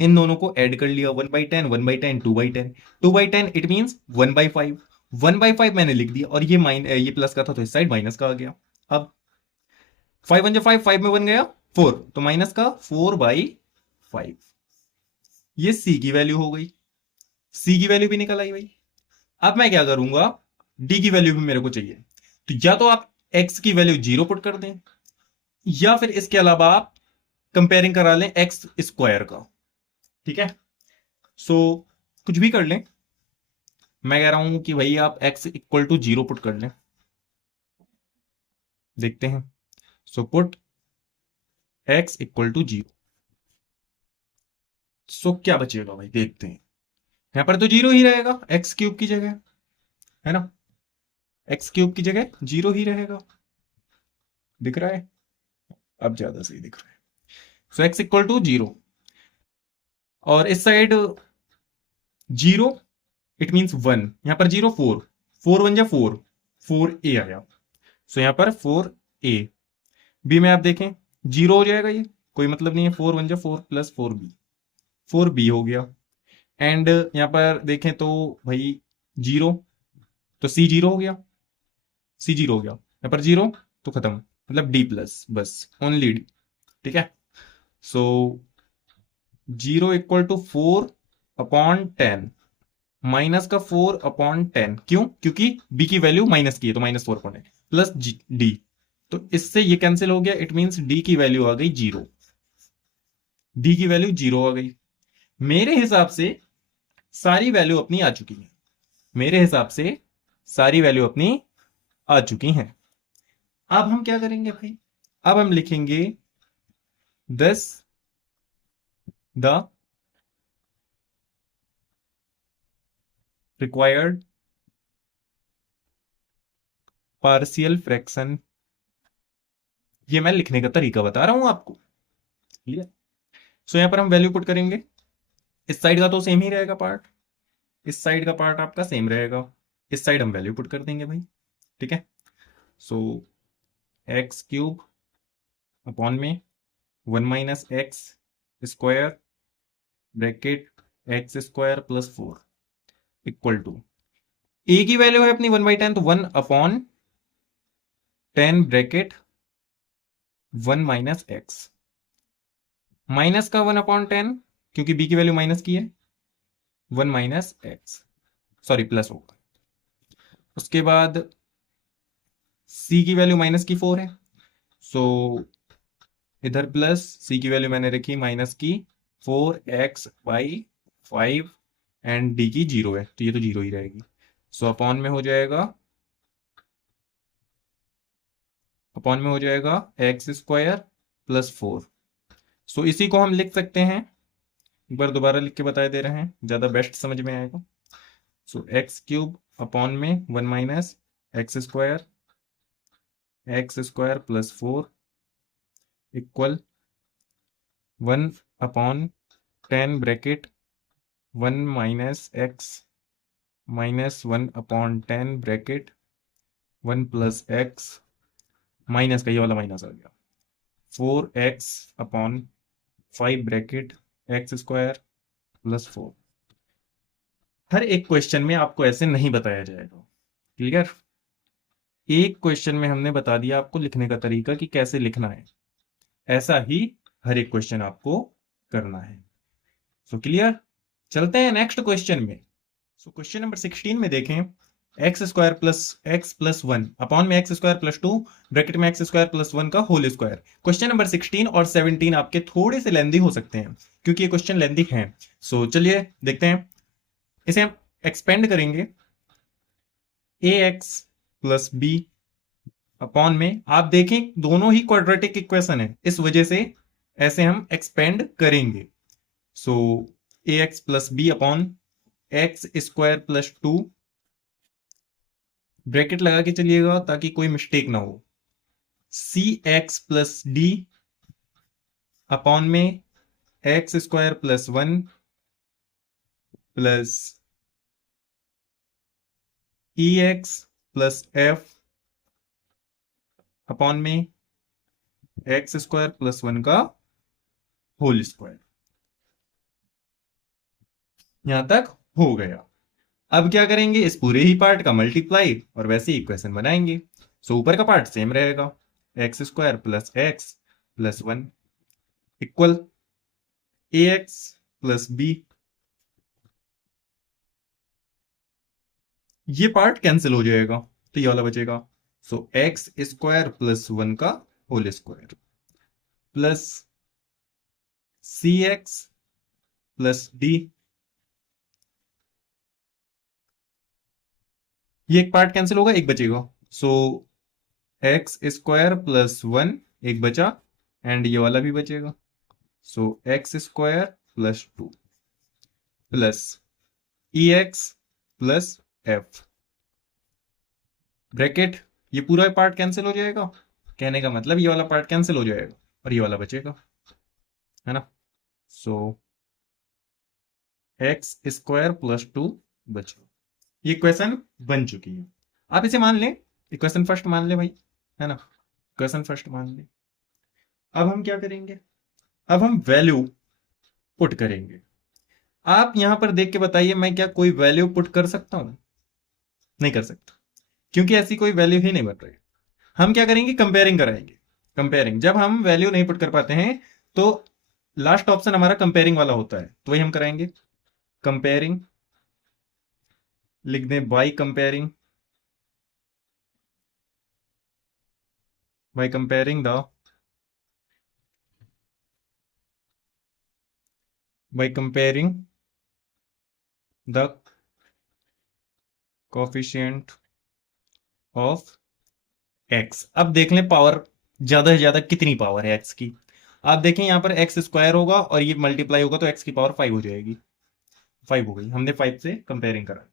इन दोनों को ऐड कर लिया, 1/10 1/10 2/10, 2/10 इट मीन्स 1/5, 1/5 मैंने लिख दिया, और ये प्लस का था तो इस साइड माइनस का आ गया। अब 5 1 5, 5 में बन गया 4, तो माइनस का 4/5, ये सी की वैल्यू हो गई, सी की वैल्यू भी निकल आई भाई। अब मैं क्या करूंगा, डी की वैल्यू भी मेरे को चाहिए, तो या तो आप एक्स की वैल्यू 0 पुट कर दें, या फिर इसके अलावा आप कंपेयरिंग करा लें एक्स स्क्वायर का। ठीक है, सो कुछ भी कर लें, मैं कह रहा हूं कि भाई आप x इक्वल टू 0 पुट कर लें, देखते हैं। So put x equal to 0, so क्या बचेगा भाई, देखते हैं। यहां पर तो 0 ही रहेगा, एक्स क्यूब की जगह, है ना, एक्स क्यूब की जगह 0 ही रहेगा, दिख रहा है, अब ज्यादा सही दिख रहा है। सो x इक्वल टू 0, और इस साइड 0 इट मीन्स 1, यहां पर 0 4, 4 1 जा 4, 4a आया, सो यहां पर 4a, बी में आप देखें 0 हो जाएगा, ये कोई मतलब नहीं है, 4 1 जा 4 प्लस 4b, 4b हो गया। एंड यहां पर देखें तो भाई 0, तो सी 0 हो गया, सी 0 हो गया, यहां पर 0 तो खत्म, मतलब डी प्लस, बस ओनली डी। ठीक है, सो 0 इक्वल टू 4/10, माइनस का 4/10, क्यों, क्योंकि बी की वैल्यू माइनस की है, तो -4/10 प्लस डी, तो इससे ये कैंसिल हो गया, इट मींस डी की वैल्यू आ गई 0, डी की वैल्यू 0 आ गई। मेरे हिसाब से सारी वैल्यू अपनी आ चुकी है, मेरे हिसाब से सारी वैल्यू अपनी आ चुकी हैं। अब हम क्या करेंगे भाई, अब हम लिखेंगे 10 द रिक्वायर्ड पार्शियल फ्रैक्शन, ये मैं लिखने का तरीका बता रहा हूं आपको, क्लियर। सो यहां पर हम वैल्यू पुट करेंगे, इस साइड का तो सेम ही रहेगा पार्ट, इस साइड का पार्ट आपका सेम रहेगा, इस साइड हम वैल्यू पुट कर देंगे भाई। ठीक है, सो एक्स क्यूब अपॉन में 1 minus x square bracket x square plus 4 equal to, a की वैल्यू है अपनी 1/10, तो 1/10 ब्रैकेट 1 माइनस एक्स, माइनस का 1/10, क्योंकि बी की वैल्यू माइनस की है, 1 माइनस एक्स, सॉरी प्लस होगा। उसके बाद सी की वैल्यू माइनस की 4 है, सो इधर प्लस, सी की वैल्यू मैंने रखी माइनस की 4x/5, एंड डी की 0 है, तो ये तो 0 ही रहेगी। सो अपॉन में हो जाएगा एक्स स्क्वायर प्लस 4। सो इसी को हम लिख सकते हैं, एक बार दोबारा लिख के बता दे रहे हैं, ज्यादा बेस्ट समझ में आएगा। सो एक्स क्यूब अपॉन में 1 minus x square plus 4 equal 1/10 bracket 1 minus x minus 1/10 bracket 1 plus x, minus का ये वाला माइनस आ गया, 4x/5 bracket x square plus 4। हर एक क्वेश्चन में आपको ऐसे नहीं बताया जाएगा, क्लियर। एक क्वेश्चन में हमने बता दिया आपको लिखने का तरीका कि कैसे लिखना है, ऐसा ही हर एक क्वेश्चन आपको करना है। सो क्लियर, चलते हैं नेक्स्ट क्वेश्चन में। सो क्वेश्चन नंबर 16 में देखें, x square plus x plus 1 upon में एक्स स्क्वायर प्लस 2 ब्रैकेट में एक्स स्क्वायर प्लस 1 का होल स्क्वायर। क्वेश्चन नंबर 16 और 17 आपके थोड़े से लेंदी हो सकते हैं, क्योंकि ये क्वेश्चन लेंदी हैं। सो चलिए देखते हैं, इसे हम एक्सपेंड करेंगे, ए एक्स प्लस बी अपॉन में, आप देखें दोनों ही क्वाड्रेटिक इक्वेशन है, इस वजह से ऐसे हम एक्सपेंड करेंगे। So a x plus b upon x square plus 2, bracket लगा के चलिएगा ताकि कोई मिस्टेक ना हो, c x plus d upon में x square plus 1 plus e x plus f upon में एक्स स्क्वायर प्लस 1 का होल स्क्वायर। यहां तक हो गया। अब क्या करेंगे, इस पूरे ही पार्ट का मल्टीप्लाई और वैसे ही इक्वेशन बनाएंगे। सो ऊपर का पार्ट सेम रहेगा, x square plus x plus 1 equal a x plus b. ये पार्ट कैंसिल हो जाएगा तो ये वाला बचेगा। सो एक्स स्क्वायर प्लस 1 का होल स्क्वायर प्लस सी एक्स प्लस डी। ये एक पार्ट कैंसिल होगा, एक बचेगा। सो एक्स स्क्वायर प्लस 1 एक बचा एंड ये वाला भी बचेगा। सो x square plus 2 plus e x plus F bracket. ये पूरा पार्ट कैंसिल हो जाएगा, कहने का मतलब ये वाला पार्ट कैंसिल हो जाएगा और ये वाला बचेगा, है ना। सो एक्स स्क्वायर प्लस 2 बचेगा। ये इक्वेशन बन चुकी है। आप इसे मान लें, इक्वेशन फर्स्ट मान ले भाई, है ना, इक्वेशन फर्स्ट मान ले। अब हम क्या करेंगे, अब हम वैल्यू पुट करेंगे। आप यहां पर देख के बताइए, मैं क्या कोई वैल्यू पुट कर सकता हूं? नहीं कर सकता, क्योंकि ऐसी कोई वैल्यू ही नहीं बन रही। हम क्या करेंगे, कंपेयरिंग कराएंगे। कंपेयरिंग, जब हम वैल्यू नहीं पुट कर पाते हैं तो लास्ट ऑप्शन हमारा कंपेयरिंग वाला होता है, तो वही हम कराएंगे। कंपेयरिंग लिख दें, by comparing, by comparing the, by comparing the coefficient of x। अब देख लें पावर ज्यादा से ज्यादा कितनी पावर है x की। आप देखें यहां पर एक्स स्क्वायर होगा और ये मल्टीप्लाई होगा तो x की पावर 5 हो जाएगी। 5 हो गई, हमने 5 से कंपेयरिंग करा।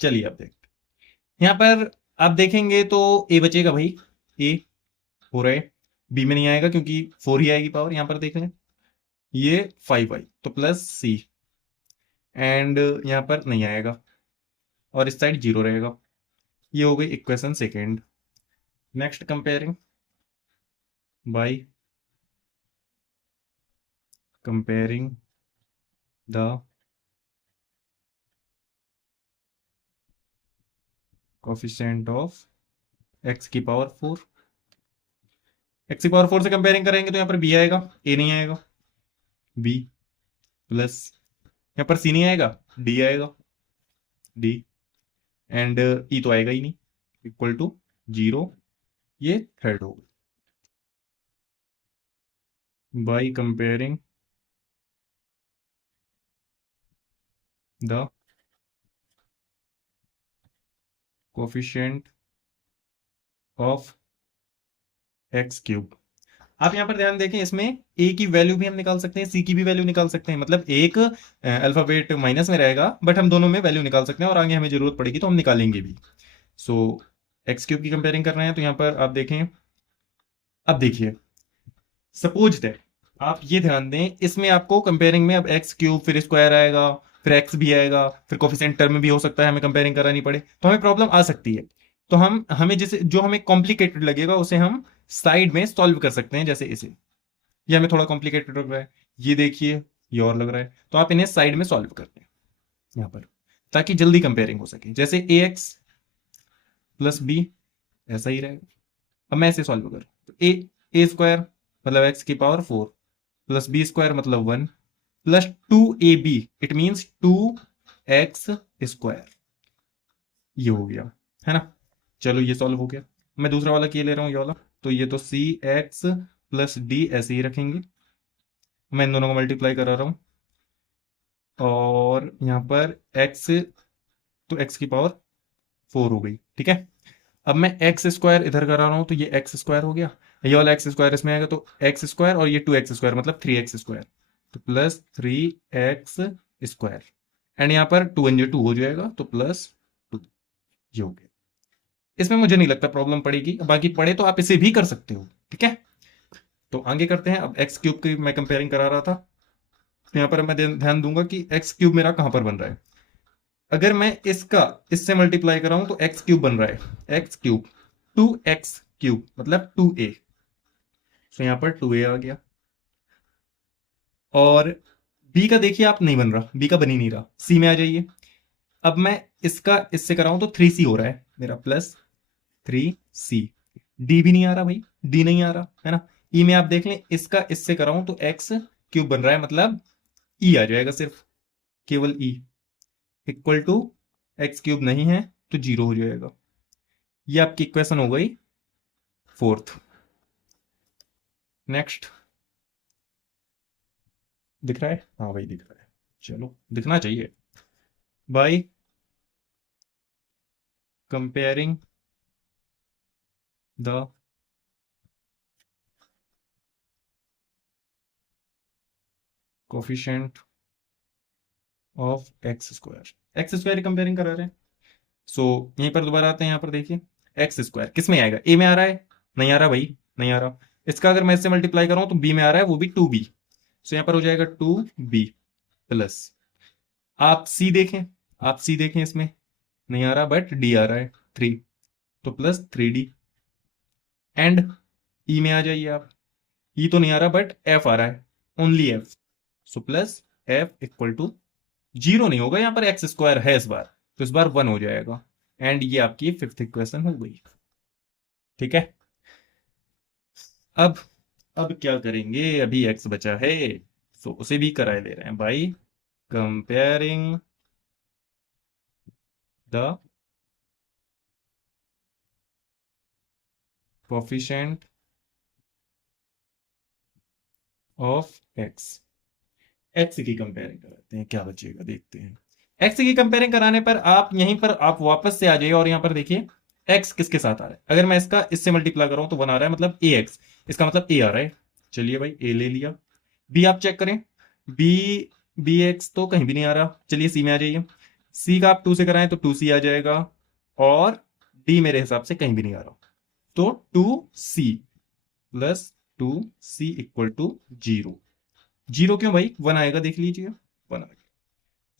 चलिए अब देखते यहां पर, आप देखेंगे तो a बचेगा भाई, a हो रहा है, b में नहीं आएगा क्योंकि 4 ही आएगी पावर। यहां पर देख लें ये 5 आई तो प्लस c, एंड यहां पर नहीं आएगा और इस साइड 0 रहेगा। ये हो गई equation second. Next comparing bye comparing the coefficient of x की पावर 4। x की पावर 4 से कंपेयरिंग करेंगे तो यहां पर b आएगा, a नहीं आएगा, b प्लस यहां पर c नहीं आएगा, d आएगा, d एंड e तो आएगा ही नहीं, इक्वल टू 0। ये थर्ड होगा। Bye comparing the coefficient of x cube. आप यहां पर ध्यान देखें, इसमें a की वैल्यू भी हम निकाल सकते हैं, c की भी वैल्यू निकाल सकते हैं। मतलब एक अल्फाबेट माइनस में रहेगा बट हम दोनों में वैल्यू निकाल सकते हैं और आगे हमें जरूरत पड़ेगी तो हम निकालेंगे भी। सो एक्स क्यूब की कंपेयरिंग कर रहे हैं तो यहां पर आप देखें, अब देखिए सपोज दैट, आप ये ध्यान दें इसमें आपको कंपेयरिंग में अब एक्स क्यूब फिर स्क्वायर आएगा, फिर एक्स भी आएगा, फिर कोफिशिएंट टर्म भी हो सकता है हमें कंपेयरिंग करानी पड़े तो हमें प्रॉब्लम आ सकती है। तो हमें जैसे जो हमें कॉम्प्लिकेटेड लगेगा उसे हम साइड में सॉल्व कर सकते हैं, जैसे इसे, ये हमें थोड़ा कॉम्प्लिकेटेड लग रहा है, ये देखिए ये और लग रहा है, तो आप इन्हें साइड में सॉल्व करते हैं यहां पर ताकि जल्दी कंपेयरिंग हो सके। जैसे ए एक्स प्लस बी ऐसा ही रहेगा। अब मैं इसे सॉल्व कर तो ए स्क्वायर मतलब एक्स की पावर 4 प्लस बी स्क्वायर मतलब 1 plus 2ab it means 2x square. ये हो गया, है ना। चलो ये सॉल्व हो गया। मैं दूसरा वाला किए ले रहा हूँ, ये वाला, तो ये तो सी एक्स प्लस डी ऐसे ही रखेंगे। मैं इन दोनों को मल्टीप्लाई करा रहा हूं और यहां पर x, तो x की पावर 4 हो गई, ठीक है। अब मैं एक्स स्क्वायर इधर करा रहा हूं तो ये एक्स स्क्वायर हो गया, ये वाला एक्स स्क्वायर इसमें आएगा तो एक्स स्क्वायर और ये 2x स्क्वायर मतलब 3x स्क्वायर, तो प्लस 3x स्क्वायर एंड यहाँ पर 2 एन 2 हो जाएगा तो प्लस 2। ये हो गया। इसमें मुझे नहीं लगता प्रॉब्लम पड़ेगी, बाकी पड़े तो आप इसे भी कर सकते हो, ठीक है। तो आगे करते हैं। अब एक्स क्यूब की मैं कंपेयरिंग करा रहा था तो यहाँ पर मैं ध्यान दूंगा कि एक्स क्यूब मेरा कहां पर बन रहा है। अगर मैं इसका इससे मल्टीप्लाई कर रहा हूं तो एक्स क्यूब बन रहा है, एक्स क्यूब 2x³ मतलब 2a। तो यहां पर 2a आ गया। और b का देखिए आप नहीं बन रहा, b का बन ही नहीं रहा, c में आ जाइए। अब मैं इसका इससे कराऊं तो 3c हो रहा है मेरा, प्लस 3c। d भी नहीं आ रहा भाई, d नहीं आ रहा है ना। e में आप देख लें, इसका इससे कराऊं तो एक्स क्यूब बन रहा है, मतलब e आ जाएगा सिर्फ, केवल e equal to X cube नहीं है तो 0 हो जाएगा। ये आपकी इक्वेशन हो गई फोर्थ। नेक्स्ट, दिख रहा है? हाँ भाई दिख रहा है, चलो दिखना चाहिए। Bye comparing the coefficient of x square comparing करा रहे हैं। सो यहीं पर दोबारा आते हैं, यहाँ पर देखिए एक्स स्क्वायर किस में आएगा, ए में आ रहा है, नहीं आ रहा भाई, नहीं आ रहा। इसका अगर मैं इससे मल्टीप्लाई करूं तो बी में आ रहा है, वो भी 2b। सो यहाँ पर हो जाएगा 2b प्लस, आप सी देखें, आप सी देखें, इसमें नहीं आ रहा बट डी आ रहा है 3, तो प्लस 3d। एंड ई में आ जाइए आप, ई तो नहीं आ रहा बट एफ आ रहा है, only F. So plus F equal to 0 नहीं होगा, यहां पर एक्स स्क्वायर है इस बार, तो इस बार 1 हो जाएगा। एंड ये आपकी फिफ्थ इक्वेशन हो गई। ठीक है। अब अब क्या करेंगे, अभी एक्स बचा है, सो उसे भी कराए ले रहे हैं भाई comparing the coefficient of X. X की कंपेयरिंग कराते हैं, क्या बचेगा देखते हैं। एक्स की कंपेयरिंग कराने पर आप यहीं पर आप वापस से आ जाइए और यहां पर देखिए एक्स किसके साथ आ रहा है। अगर मैं इसका इससे मल्टीप्लाई कर रहा हूं तो 1 आ रहा है, मतलब ए एक्स, इसका मतलब ए आ रहा है। चलिए भाई ए ले लिया। बी आप चेक करें, बी बी एक्स तो कहीं भी नहीं आ रहा। चलिए सी में आ जाइए, सी का आप 2 से कराएं तो 2c आ जाएगा। और डी मेरे हिसाब से कहीं भी नहीं आ रहा, तो 2c plus 2c equal to 0। 0 क्यों भाई, 1 आएगा, देख लीजिए 1 आ गया।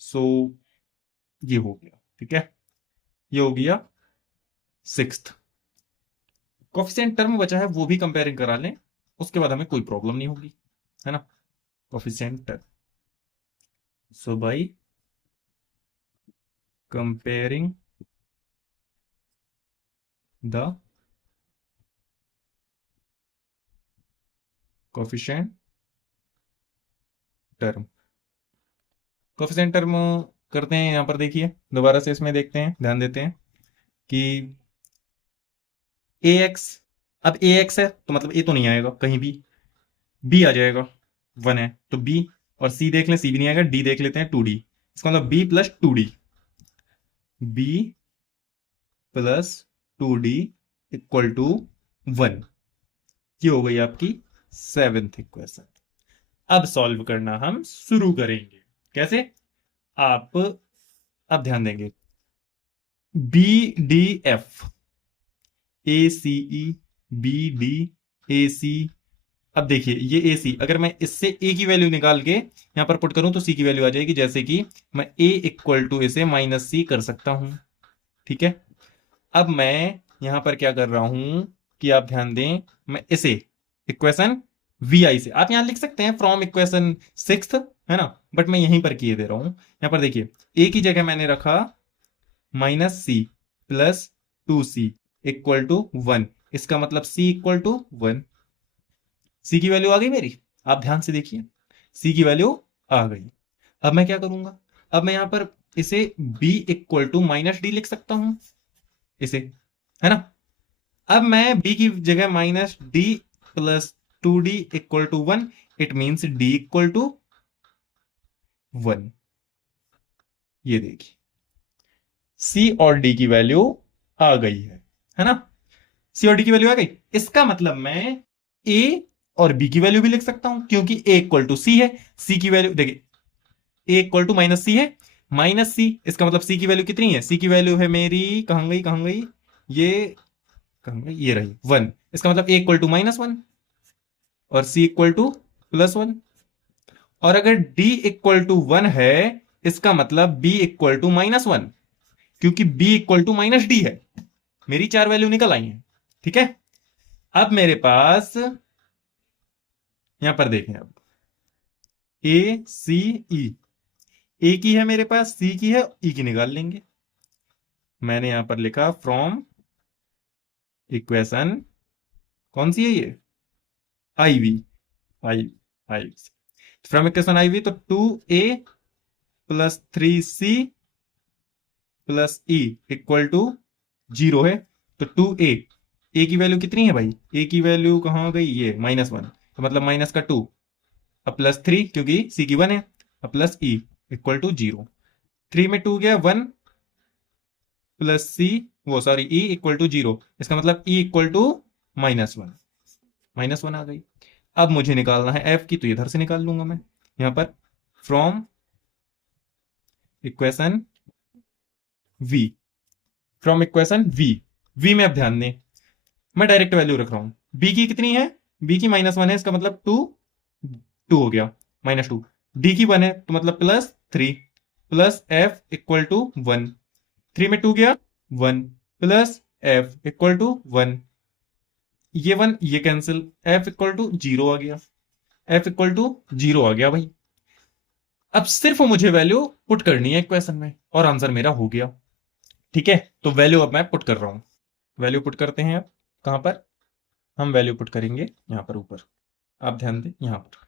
सो ये हो गया, ठीक है, ये हो गया सिक्स्थ। कोफिशिएंट टर्म बचा है, वो भी कंपेयरिंग करा लें, उसके बाद हमें कोई प्रॉब्लम नहीं होगी, है ना। Coefficient term, so by comparing the coefficient term, coefficient term करते हैं। यहां पर देखिए दोबारा से इसमें देखते हैं, ध्यान देते हैं कि ए एक्स, अब ए एक्स है तो मतलब ए तो नहीं आएगा कहीं भी, बी आ जाएगा, 1 है तो बी। और सी देख लें, सी भी नहीं आएगा, डी देख लेते हैं 2d, इसका मतलब B plus 2d, B plus 2d equal to 1। ये हो गई आपकी सेवेंथ इक्वेशन। अब सॉल्व करना हम शुरू करेंगे, कैसे? आप अब ध्यान देंगे, बी डी एफ, ए सी ई, बी डी, ए सी। अब देखिए ये ए सी, अगर मैं इससे ए की वैल्यू निकाल के यहां पर पुट करूं तो सी की वैल्यू आ जाएगी, जैसे कि मैं ए इक्वल टू इसे माइनस सी कर सकता हूं। ठीक है। अब मैं यहां पर क्या कर रहा हूं कि आप ध्यान दें, मैं इसे इक्वेशन वी आई से आप यहां लिख सकते हैं फ्रॉम इक्वेशन सिक्स, है ना, बट मैं यहीं पर किए दे रहा हूं। यहां पर देखिए ए की जगह मैंने रखा minus C plus 2c equal to 1, इसका मतलब c इक्वल टू 1। सी की वैल्यू आ गई मेरी, आप ध्यान से देखिए, सी की वैल्यू आ गई। अब मैं क्या करूंगा, अब मैं यहां पर इसे b equal to minus D लिख सकता हूं इसे, है ना। अब मैं b की जगह minus D plus 2d equal to 1, it means d equal to 1। ये देखिए c और d की वैल्यू आ गई है ना। c और d की वैल्यू आ गई, इसका मतलब मैं a और b की वैल्यू भी लिख सकता हूं, क्योंकि a इक्वल टू सी है। c की वैल्यू देखिए, a इक्वल टू माइनस सी है, माइनस सी, इसका मतलब c की वैल्यू कितनी है, c की वैल्यू है मेरी, कहां गई कहां गई, ये कहां गई, ये रही 1, इसका मतलब a इक्वल टू माइनस 1 और c इक्वल टू प्लस 1। और अगर d इक्वल टू 1 है, इसका मतलब b इक्वल टू -1, क्योंकि b इक्वल टू -d है। मेरी 4 वैल्यू निकल आई हैं। ठीक है, अब मेरे पास यहां पर देखें, अब ए सी ई, ए की है मेरे पास, सी की है, ई की निकाल लेंगे। मैंने यहां पर लिखा फ्रॉम इक्वेशन, कौन सी है ये, I V, I I from equation I V, तो 2a plus 3c plus e equal to 0 है। तो 2a, ए की वैल्यू कितनी है भाई, ए की वैल्यू कहाँ गई, ये -1, तो मतलब माइनस का 2, अब प्लस 3 क्योंकि सी की 1 है, अब प्लस ई इक्वल टू 0। 3 में 2 गया 1 प्लस सी, वो सॉरी ई इक्वल टू 0, इसका मतलब ई इक्वल टू -1, -1 आ गई। अब मुझे निकालना है एफ की, तो इधर से निकाल लूंगा मैं यहां पर, from equation V, from equation V, V में अब ध्यान दें, मैं डायरेक्ट वैल्यू रख रहा हूं। बी की कितनी है, बी की -1 है, इसका मतलब 2, 2 हो गया, -2। डी की 1 है, तो मतलब +3 प्लस एफ इक्वल टू 1, 3 में 2 गया 1 प्लस एफ इक्वल टू 1, ये 1 ये कैंसिल, एफ इक्वल टू 0 आ गया, एफ इक्वल टू 0 आ गया भाई। अब सिर्फ मुझे वैल्यू पुट करनी है इक्वेशन में और आंसर मेरा हो गया। ठीक है, तो वैल्यू अब मैं पुट कर रहा हूं, वैल्यू पुट करते हैं। अब कहां पर हम वैल्यू पुट करेंगे, यहां पर ऊपर, आप ध्यान दें, यहां पर,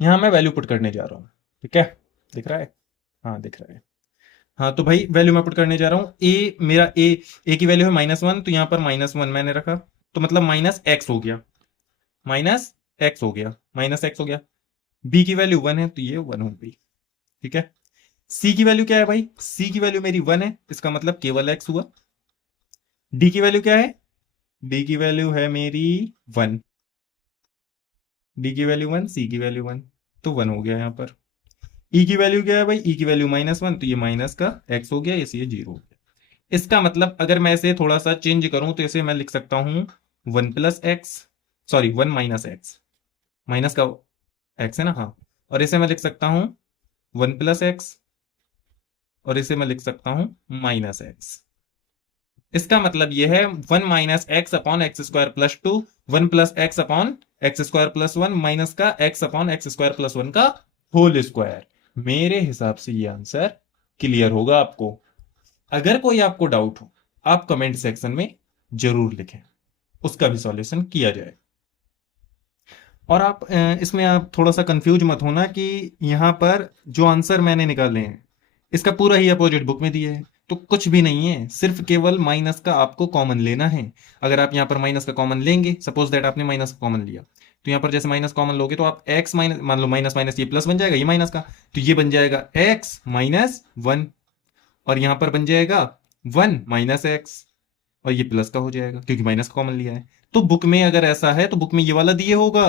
यहां मैं वैल्यू पुट करने जा रहा हूं। ठीक है, दिख रहा है, हाँ दिख रहा है। हाँ तो भाई वैल्यू मैं पुट करने जा रहा हूं, ए मेरा ए की वैल्यू है -1, तो यहां पर -1 मैंने रखा, तो मतलब -x हो गया, -x हो गया, -x हो गया। बी की वैल्यू 1 है, तो ये 1 हो गई। ठीक है, सी की वैल्यू क्या है भाई, सी की वैल्यू मेरी 1 है, इसका मतलब केवल x हुआ। डी की वैल्यू क्या है, डी की वैल्यू है मेरी 1, डी की वैल्यू 1, सी की वैल्यू 1, तो 1 हो गया यहां पर। ई की वैल्यू क्या है भाई, ई की वैल्यू -1, तो ये माइनस का x हो गया, इसलिए 0 हो गया। इसका मतलब अगर मैं इसे थोड़ा सा चेंज करूं, तो इसे मैं लिख सकता हूं 1 plus x, sorry 1 minus x, minus का x है ना, हाँ, और इसे मैं लिख सकता हूं 1 प्लस एक्स, और इसे मैं लिख सकता हूं -x। इसका मतलब यह है 1 minus X upon x square plus 2, 1 plus x upon x square plus 1 minus का x upon x square plus 1 का होल स्क्वायर। मेरे हिसाब से ये आंसर क्लियर होगा आपको। अगर कोई आपको डाउट हो, आप कमेंट सेक्शन में जरूर लिखें, उसका भी सॉल्यूशन किया जाए। और आप इसमें आप थोड़ा सा कंफ्यूज मत होना कि यहाँ पर जो आंसर मैंने निकाले हैं इसका पूरा ही अपोजिट बुक में दिया है, तो कुछ भी नहीं है, सिर्फ केवल माइनस का आपको कॉमन लेना है। अगर आप यहाँ पर माइनस का कॉमन लेंगे, सपोज दैट आपने माइनस का कॉमन लिया, तो यहाँ पर जैसे माइनस कॉमन लोगे तो आप एक्स माइनस, मान लो माइनस माइनस ये प्लस बन जाएगा, ये माइनस का, तो ये बन जाएगा एक्स माइनस 1, और यहां पर बन जाएगा 1 माइनस एक्स, और ये प्लस का हो जाएगा क्योंकि माइनस का कॉमन लिया है। तो बुक में अगर ऐसा है तो बुक में ये वाला दिए होगा,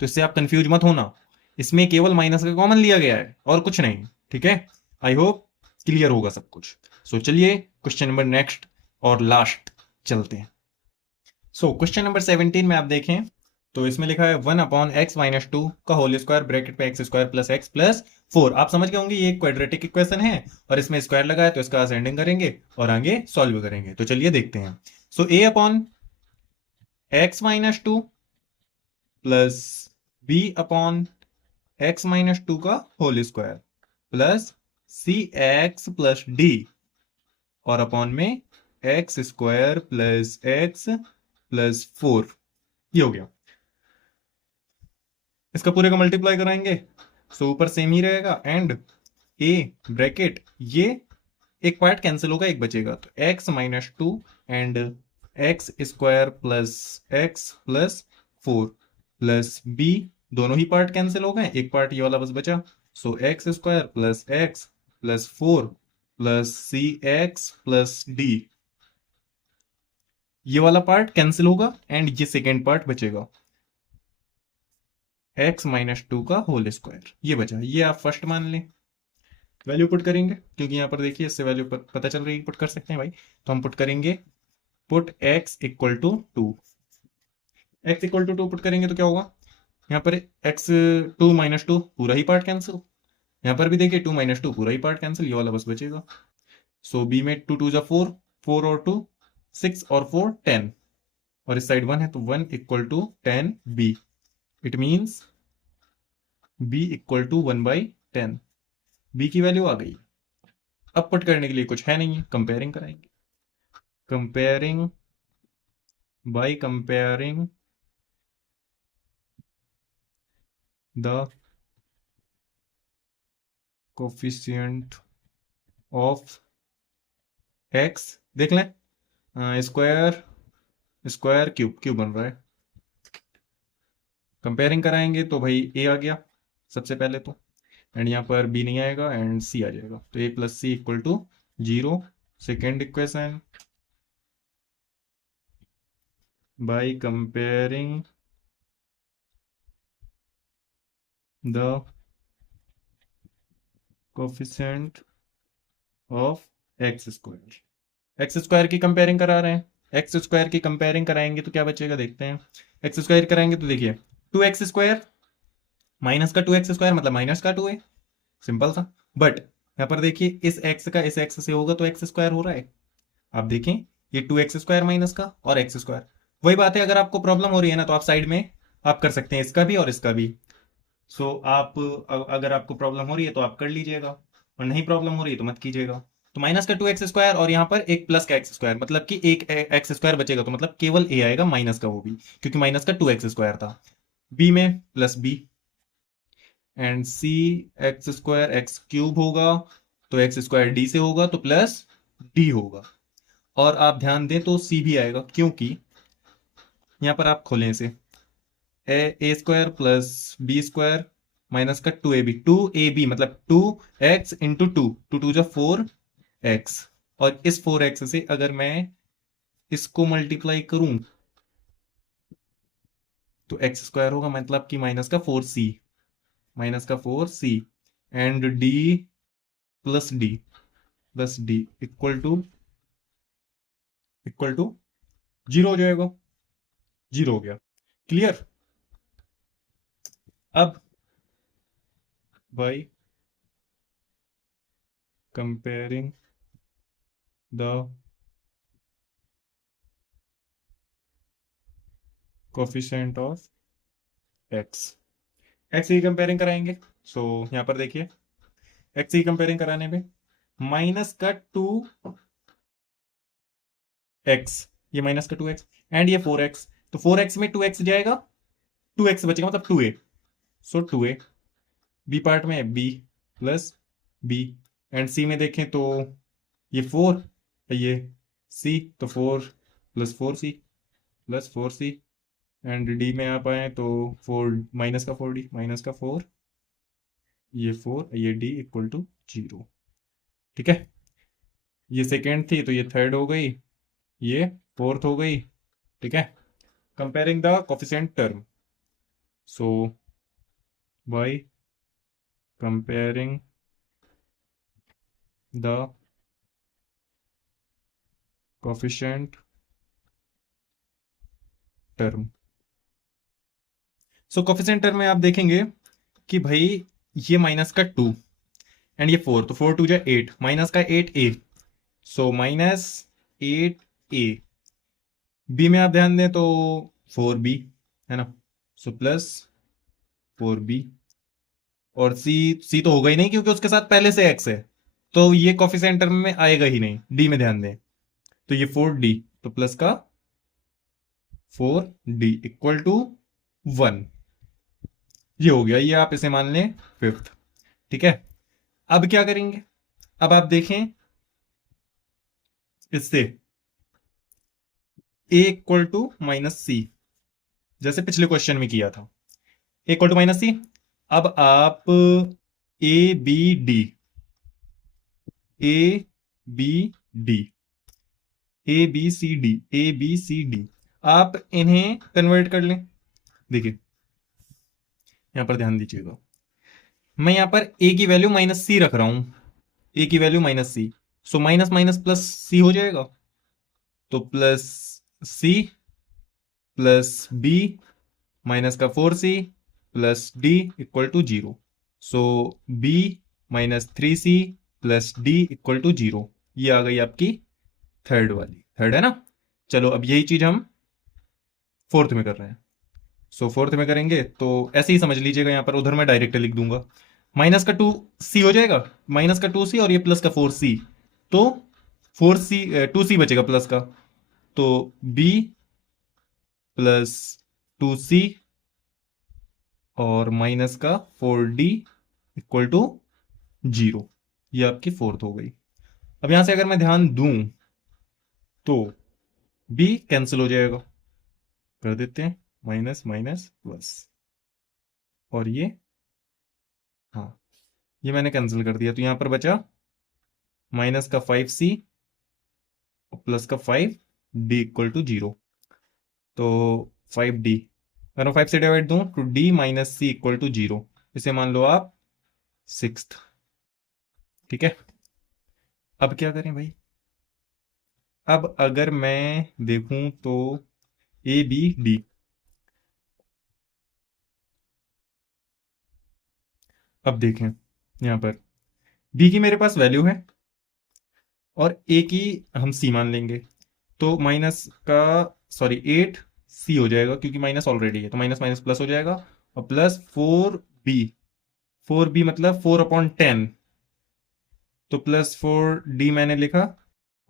तो इससे आप कंफ्यूज मत होना, इसमें केवल माइनस का कॉमन लिया गया है और कुछ नहीं। ठीक है, आई होप क्लियर होगा सब कुछ। सो चलिए क्वेश्चन नंबर नेक्स्ट और लास्ट चलते हैं। सो क्वेश्चन नंबर 17 में आप देखें, तो इसमें लिखा है 1 अपॉन एक्स माइनस 2 का होल स्क्वायर ब्रैकेट पे x square plus x plus 4। आप समझ गए होंगे ये क्वाड्रेटिक इक्वेशन है और इसमें स्क्वायर लगा है, तो इसका असेंडिंग करेंगे और आगे सॉल्व करेंगे। तो चलिए देखते हैं। So a upon x minus 2 plus b upon x minus 2 का होल स्क्वायर प्लस सी एक्स प्लस डी, और अपॉन में x square plus x plus 4, ये हो गया। इसका पूरे का मल्टीप्लाई कराएंगे, सो ऊपर सेम ही रहेगा, एंड ए ब्रैकेट, ये एक पार्ट कैंसिल होगा, एक बचेगा, तो X minus 2 and X square plus 4 plus B, दोनों ही पार्ट कैंसिल हो गए, एक पार्ट ये वाला बस बचा, so x square plus x plus 4 plus सी एक्स प्लस डी, ये वाला पार्ट कैंसिल होगा एंड ये सेकेंड पार्ट बचेगा, एक्स माइनस 2 का होल स्क्वायर, ये बचा। ये आप फर्स्ट मान लें, वैल्यू पुट करेंगे क्योंकि यहाँ पर देखिए इससे वैल्यू पता चल रही है, पुट कर सकते हैं भाई, तो हम पुट करेंगे, put x equal to 2, X equal to 2 put करेंगे तो क्या होगा, यहाँ पर x 2 माइनस 2 पूरा ही पार्ट कैंसिल, यहाँ पर भी देखिए 2 माइनस 2 पूरा ही पार्ट कैंसिल, ये वाला बस बचेगा। सो बी में 2 2 जा 4, 4 और 2 6 और 4 10, और इस साइड 1 है तो 1 equal to 10 B. It means B equal to 1/10। B की वैल्यू आ गई। अब पुट करने के लिए कुछ है नहीं है, कंपेयरिंग कराएंगे। Comparing bye comparing the coefficient of x, देख लें, स्क्वायर स्क्वायर क्यूब, क्यूब बन रहा है। कंपेयरिंग कराएंगे तो भाई ए आ गया सबसे पहले तो, एंड यहाँ पर बी नहीं आएगा एंड सी आ जाएगा, तो a plus c equal to 0। Second equation by comparing the coefficient of x square. X square की कंपेयरिंग करा रहे हैं, एक्स स्क्वायर की कंपेयरिंग कराएंगे तो क्या बचेगा देखते हैं। एक्स स्क्वायर कराएंगे तो देखिए 2x स्क्वायर माइनस का 2x स्क्वायर मतलब माइनस का 2a, सिंपल था। बट यहाँ पर देखिए इस x का इस x से होगा तो एक्स स्क्वायर हो रहा है। आप देखें ये 2x स्क्वायर माइनस का और एक्स स्क्वायर, वही बात है। अगर आपको प्रॉब्लम हो रही है ना तो आप साइड में आप कर सकते हैं इसका भी और इसका भी। सो आप अगर आपको प्रॉब्लम हो रही है तो आप कर लीजिएगा, और नहीं प्रॉब्लम हो रही है तो मत कीजिएगा। तो माइनस का 2x स्क्वायर और यहाँ पर एक प्लस का एक्स स्क्वायर, मतलब कि एक एक्स स्क्वायर बचेगा, तो मतलब केवल ए आएगा माइनस का, वो भी क्योंकि माइनस का 2x स्क्वायर था। बी में plus B and C X square X cube होगा, तो एक्स स्क्वायर डी से होगा तो प्लस डी होगा। और आप ध्यान दें तो सी भी आएगा, क्योंकि यहाँ पर आप खोलें इसे, a square plus b square minus का 2ab, 2ab मतलब 2x इंटू 2, 2 2 जा 4x, और इस 4x से अगर मैं इसको मल्टीप्लाई करूं तो एक्स स्क्वायर होगा, मतलब कि माइनस का 4c and D plus D equal to 0 हो जाएगा। 0 हो गया, क्लियर। अब by comparing the coefficient of X, X की कंपेयरिंग कराएंगे। सो यहाँ पर देखिए एक्स की कंपेयरिंग कराने में माइनस का 2x, ये माइनस का 2x एंड ये 4x, तो 4x में 2x जाएगा, 2x बचेगा मतलब 2a। सो 2a, बी पार्ट में b प्लस बी, एंड सी में देखें तो ये 4, ये c तो 4 plus 4c plus 4c, and D में आप आए तो 4 माइनस का 4d माइनस का 4, ये 4 ये d इक्वल टू 0। ठीक है, ये सेकेंड थी तो ये थर्ड हो गई, ये फोर्थ हो गई। ठीक है, comparing the coefficient term, so bye comparing the coefficient term, so coefficient term में आप देखेंगे कि भाई ये माइनस का 2 एंड ये 4, तो 4 2 जा 8, माइनस का 8a, so minus 8a। B में आप ध्यान दें तो 4b है ना, सो प्लस 4b, और सी तो होगा ही नहीं क्योंकि उसके साथ पहले से x है, तो ये कोफिशिएंट टर्म में आएगा ही नहीं। डी में ध्यान दें तो ये 4d, तो प्लस का 4d इक्वल टू 1, ये हो गया, ये आप इसे मान लें फिफ्थ। ठीक है, अब क्या करेंगे, अब आप देखें इससे a equal to minus C, जैसे पिछले क्वेश्चन में किया था, a equal to minus C. अब आप A B D A B D A B C D A B C D आप इन्हें कन्वर्ट कर लें। देखिए यहां पर ध्यान दीजिएगा, मैं यहां पर a की वैल्यू माइनस सी रख रहा हूं, a की value minus C, so minus minus plus C हो जाएगा, तो plus C plus B minus का 4c plus D equal to 0, so B -3c plus D equal to 0। ये आ गई आपकी थर्ड वाली, थर्ड है ना। चलो अब यही चीज हम फोर्थ में कर रहे हैं। सो फोर्थ में करेंगे तो ऐसे ही समझ लीजिएगा, यहाँ पर उधर मैं डायरेक्ट लिख दूंगा। माइनस का 2c हो जाएगा, माइनस का 2c और ये प्लस का 4c, तो 4c 2c बचेगा प्लस का, तो b प्लस 2c और माइनस का 4d इक्वल टू 0। ये आपकी फोर्थ हो गई। अब यहां से अगर मैं ध्यान दूं तो b कैंसिल हो जाएगा, कर देते हैं माइनस माइनस प्लस, और ये, हाँ ये मैंने कैंसिल कर दिया, तो यहां पर बचा माइनस का 5c और प्लस का 5d इक्वल टू 0। तो 5d अगर मैं 5 से डिवाइड दूं तो d minus C equal to 0, इसे मान लो आप सिक्स्थ। ठीक है, अब क्या करें भाई। अब अगर मैं देखूं तो ए बी डी, अब देखें यहां पर बी की मेरे पास वैल्यू है और ए की हम सी मान लेंगे, तो माइनस का, सॉरी 8c हो जाएगा क्योंकि माइनस ऑलरेडी है, तो माइनस माइनस प्लस हो जाएगा, और प्लस 4b, 4b मतलब 4/10, तो प्लस 4d मैंने लिखा,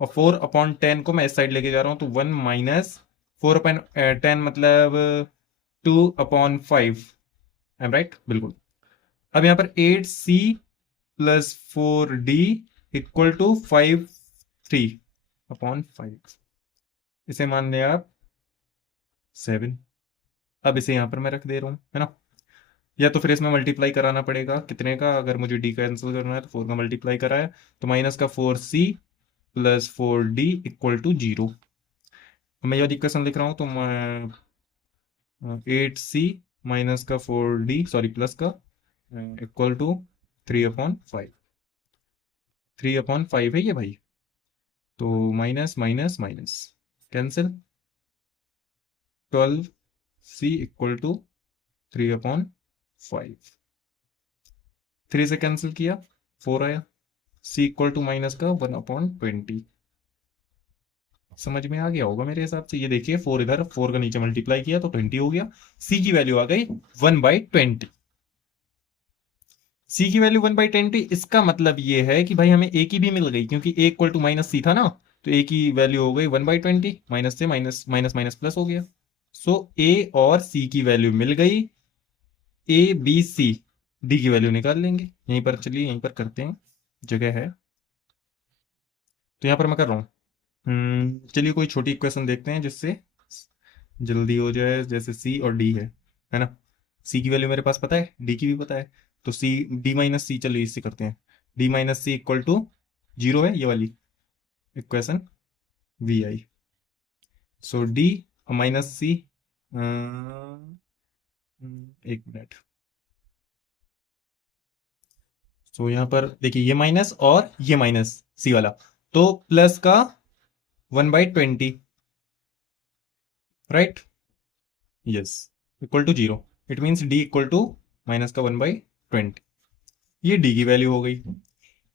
और 4/10 को मैं इस साइड लेके जा रहा हूं, तो 1 माइनस 4/10 मतलब 2/5। आई एम राइट, बिल्कुल। अब यहां पर 8c plus 4d equal to 3/5, इसे मान लिया आप 7। अब इसे यहां पर मैं रख दे रहा हूं, है ना। या तो फिर इसमें मल्टीप्लाई कराना पड़ेगा, कितने का, अगर मुझे डी कैंसिल करना है तो 4 का मल्टीप्लाई कराया, तो माइनस का 4c plus 4d equal to 0। मैं यह इक्वेशन लिख रहा हूं, तो मैं 8c माइनस का 4d, सॉरी प्लस का, इक्वल टू 3/5, 3/5 है ये भाई, तो minus minus minus cancel, 12c equal to 3/5, 3 से कैंसिल किया 4 आया, c इक्वल टू माइनस का 1/20। समझ में आ गया होगा मेरे हिसाब से। ये देखिए 4 इधर, 4 का नीचे मल्टीप्लाई किया तो 20 हो गया, c की वैल्यू आ गई 1/20। c की वैल्यू 1/20, इसका मतलब ये है कि भाई हमें a की भी मिल गई, क्योंकि a इक्वल टू माइनस सी था ना, तो a की वैल्यू हो गई 1/20, माइनस से माइनस माइनस माइनस प्लस हो गया। सो a और c की वैल्यू मिल गई, a b c, d की वैल्यू निकाल लेंगे यहीं पर। चलिए यहीं पर करते हैं, जगह है तो यहां पर मैं कर रहा हूं। चलिए कोई छोटी इक्वेशन देखते हैं जिससे जल्दी हो जाए, जैसे सी और डी है ना। सी की वैल्यू मेरे पास पता है, डी की भी पता है, तो सी डी माइनस सी, चलिए इससे करते हैं। D minus C equal to 0 है ये वाली इक्वेशन, वी आई। सो डी माइनस सी, एक मिनट। सो यहाँ पर देखिए ये माइनस और ये माइनस सी वाला, तो प्लस का 1/20, right, yes, equal to 0। It means D equal to minus का 1/20। ये डी की वैल्यू हो गई।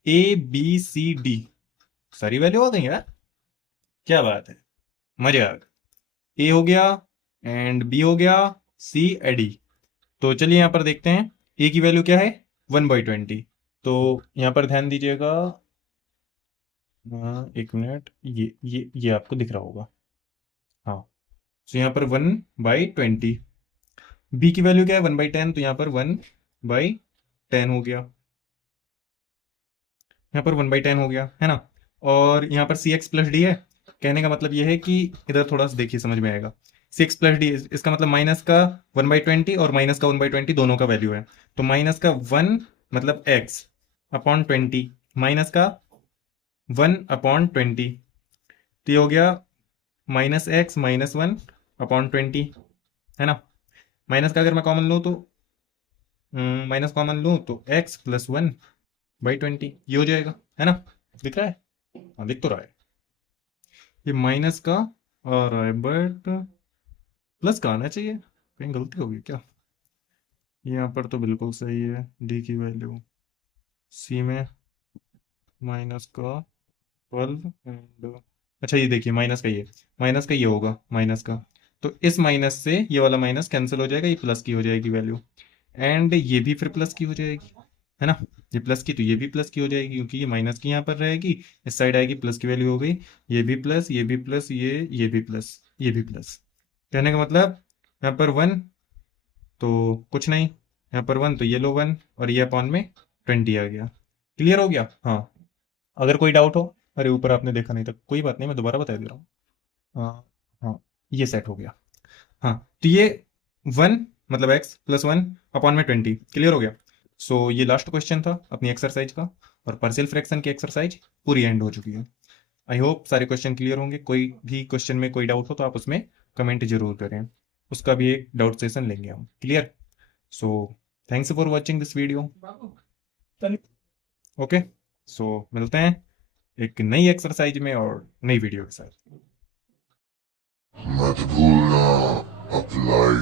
ए बी सी डी सारी वैल्यू आ गई यार, क्या बात है, मजे आ गए। ए हो गया एंड बी हो गया, सी डी। तो चलिए यहां पर देखते हैं ए की वैल्यू क्या है, 1/20। तो यहां पर ध्यान दीजिएगा, एक मिनट, ये आपको दिख रहा होगा, हाँ। तो यहाँ पर 1/20, बी की वैल्यू क्या है 1/10, तो यहाँ पर 1/10 हो गया, यहाँ पर 1/10 हो गया, है ना। और यहाँ पर सी एक्स प्लस डी है, कहने का मतलब ये है कि इधर थोड़ा सा देखिए समझ में आएगा। सी एक्स प्लस डी, इसका मतलब माइनस का 1/20 और माइनस का 1/20 दोनों का वैल्यू है, तो माइनस का 1 मतलब x/20, माइनस का 1/20, तो ये हो गया -x-1/20, है ना। माइनस का अगर मैं कॉमन लूँ तो, माइनस कॉमन लूँ तो x+1/20 ये हो जाएगा, है ना। दिख रहा है, हाँ दिख तो रहा है। ये माइनस का आ रहा है बट प्लस का आना चाहिए, कहीं गलती होगी क्या। यहाँ पर तो बिल्कुल सही है डी की वैल्यू, सी में माइनस का 12 एंड अच्छा ये देखिए माइनस का ये होगा माइनस का, तो इस माइनस से ये वाला माइनस कैंसिल हो जाएगा, ये प्लस की हो जाएगी वैल्यू, एंड ये भी फिर प्लस की हो जाएगी, है ना। ये प्लस की तो ये भी प्लस की हो जाएगी क्योंकि ये माइनस की यहाँ पर रहेगी, इस साइड आएगी प्लस की वैल्यू हो गई, ये भी प्लस ये भी प्लस ये भी प्लस ये भी प्लस। कहने का मतलब यहाँ पर 1 तो कुछ नहीं, यहाँ पर 1 तो ये लो 1 और ये अपॉन में 20 आ गया। क्लियर हो गया? हाँ। अगर कोई डाउट हो, अरे ऊपर आपने देखा नहीं था, कोई बात नहीं, मैं दोबारा बता दे रहा हूँ। हाँ हाँ, ये सेट हो गया। हाँ, तो ये 1 मतलब x प्लस 1 अपॉन में 20 क्लियर हो गया। सो ये लास्ट क्वेश्चन था अपनी एक्सरसाइज का, और पार्शियल फ्रैक्शन की एक्सरसाइज पूरी एंड हो चुकी है। आई होप सारे क्वेश्चन क्लियर होंगे। कोई भी क्वेश्चन में कोई डाउट हो तो आप उसमें कमेंट जरूर करें, उसका भी एक डाउट सेशन लेंगे हम। Clear? So thanks for watching this video. Okay, so मिलते हैं एक नई एक्सरसाइज में और नई वीडियो के साथ। मत भूलना अप्लाई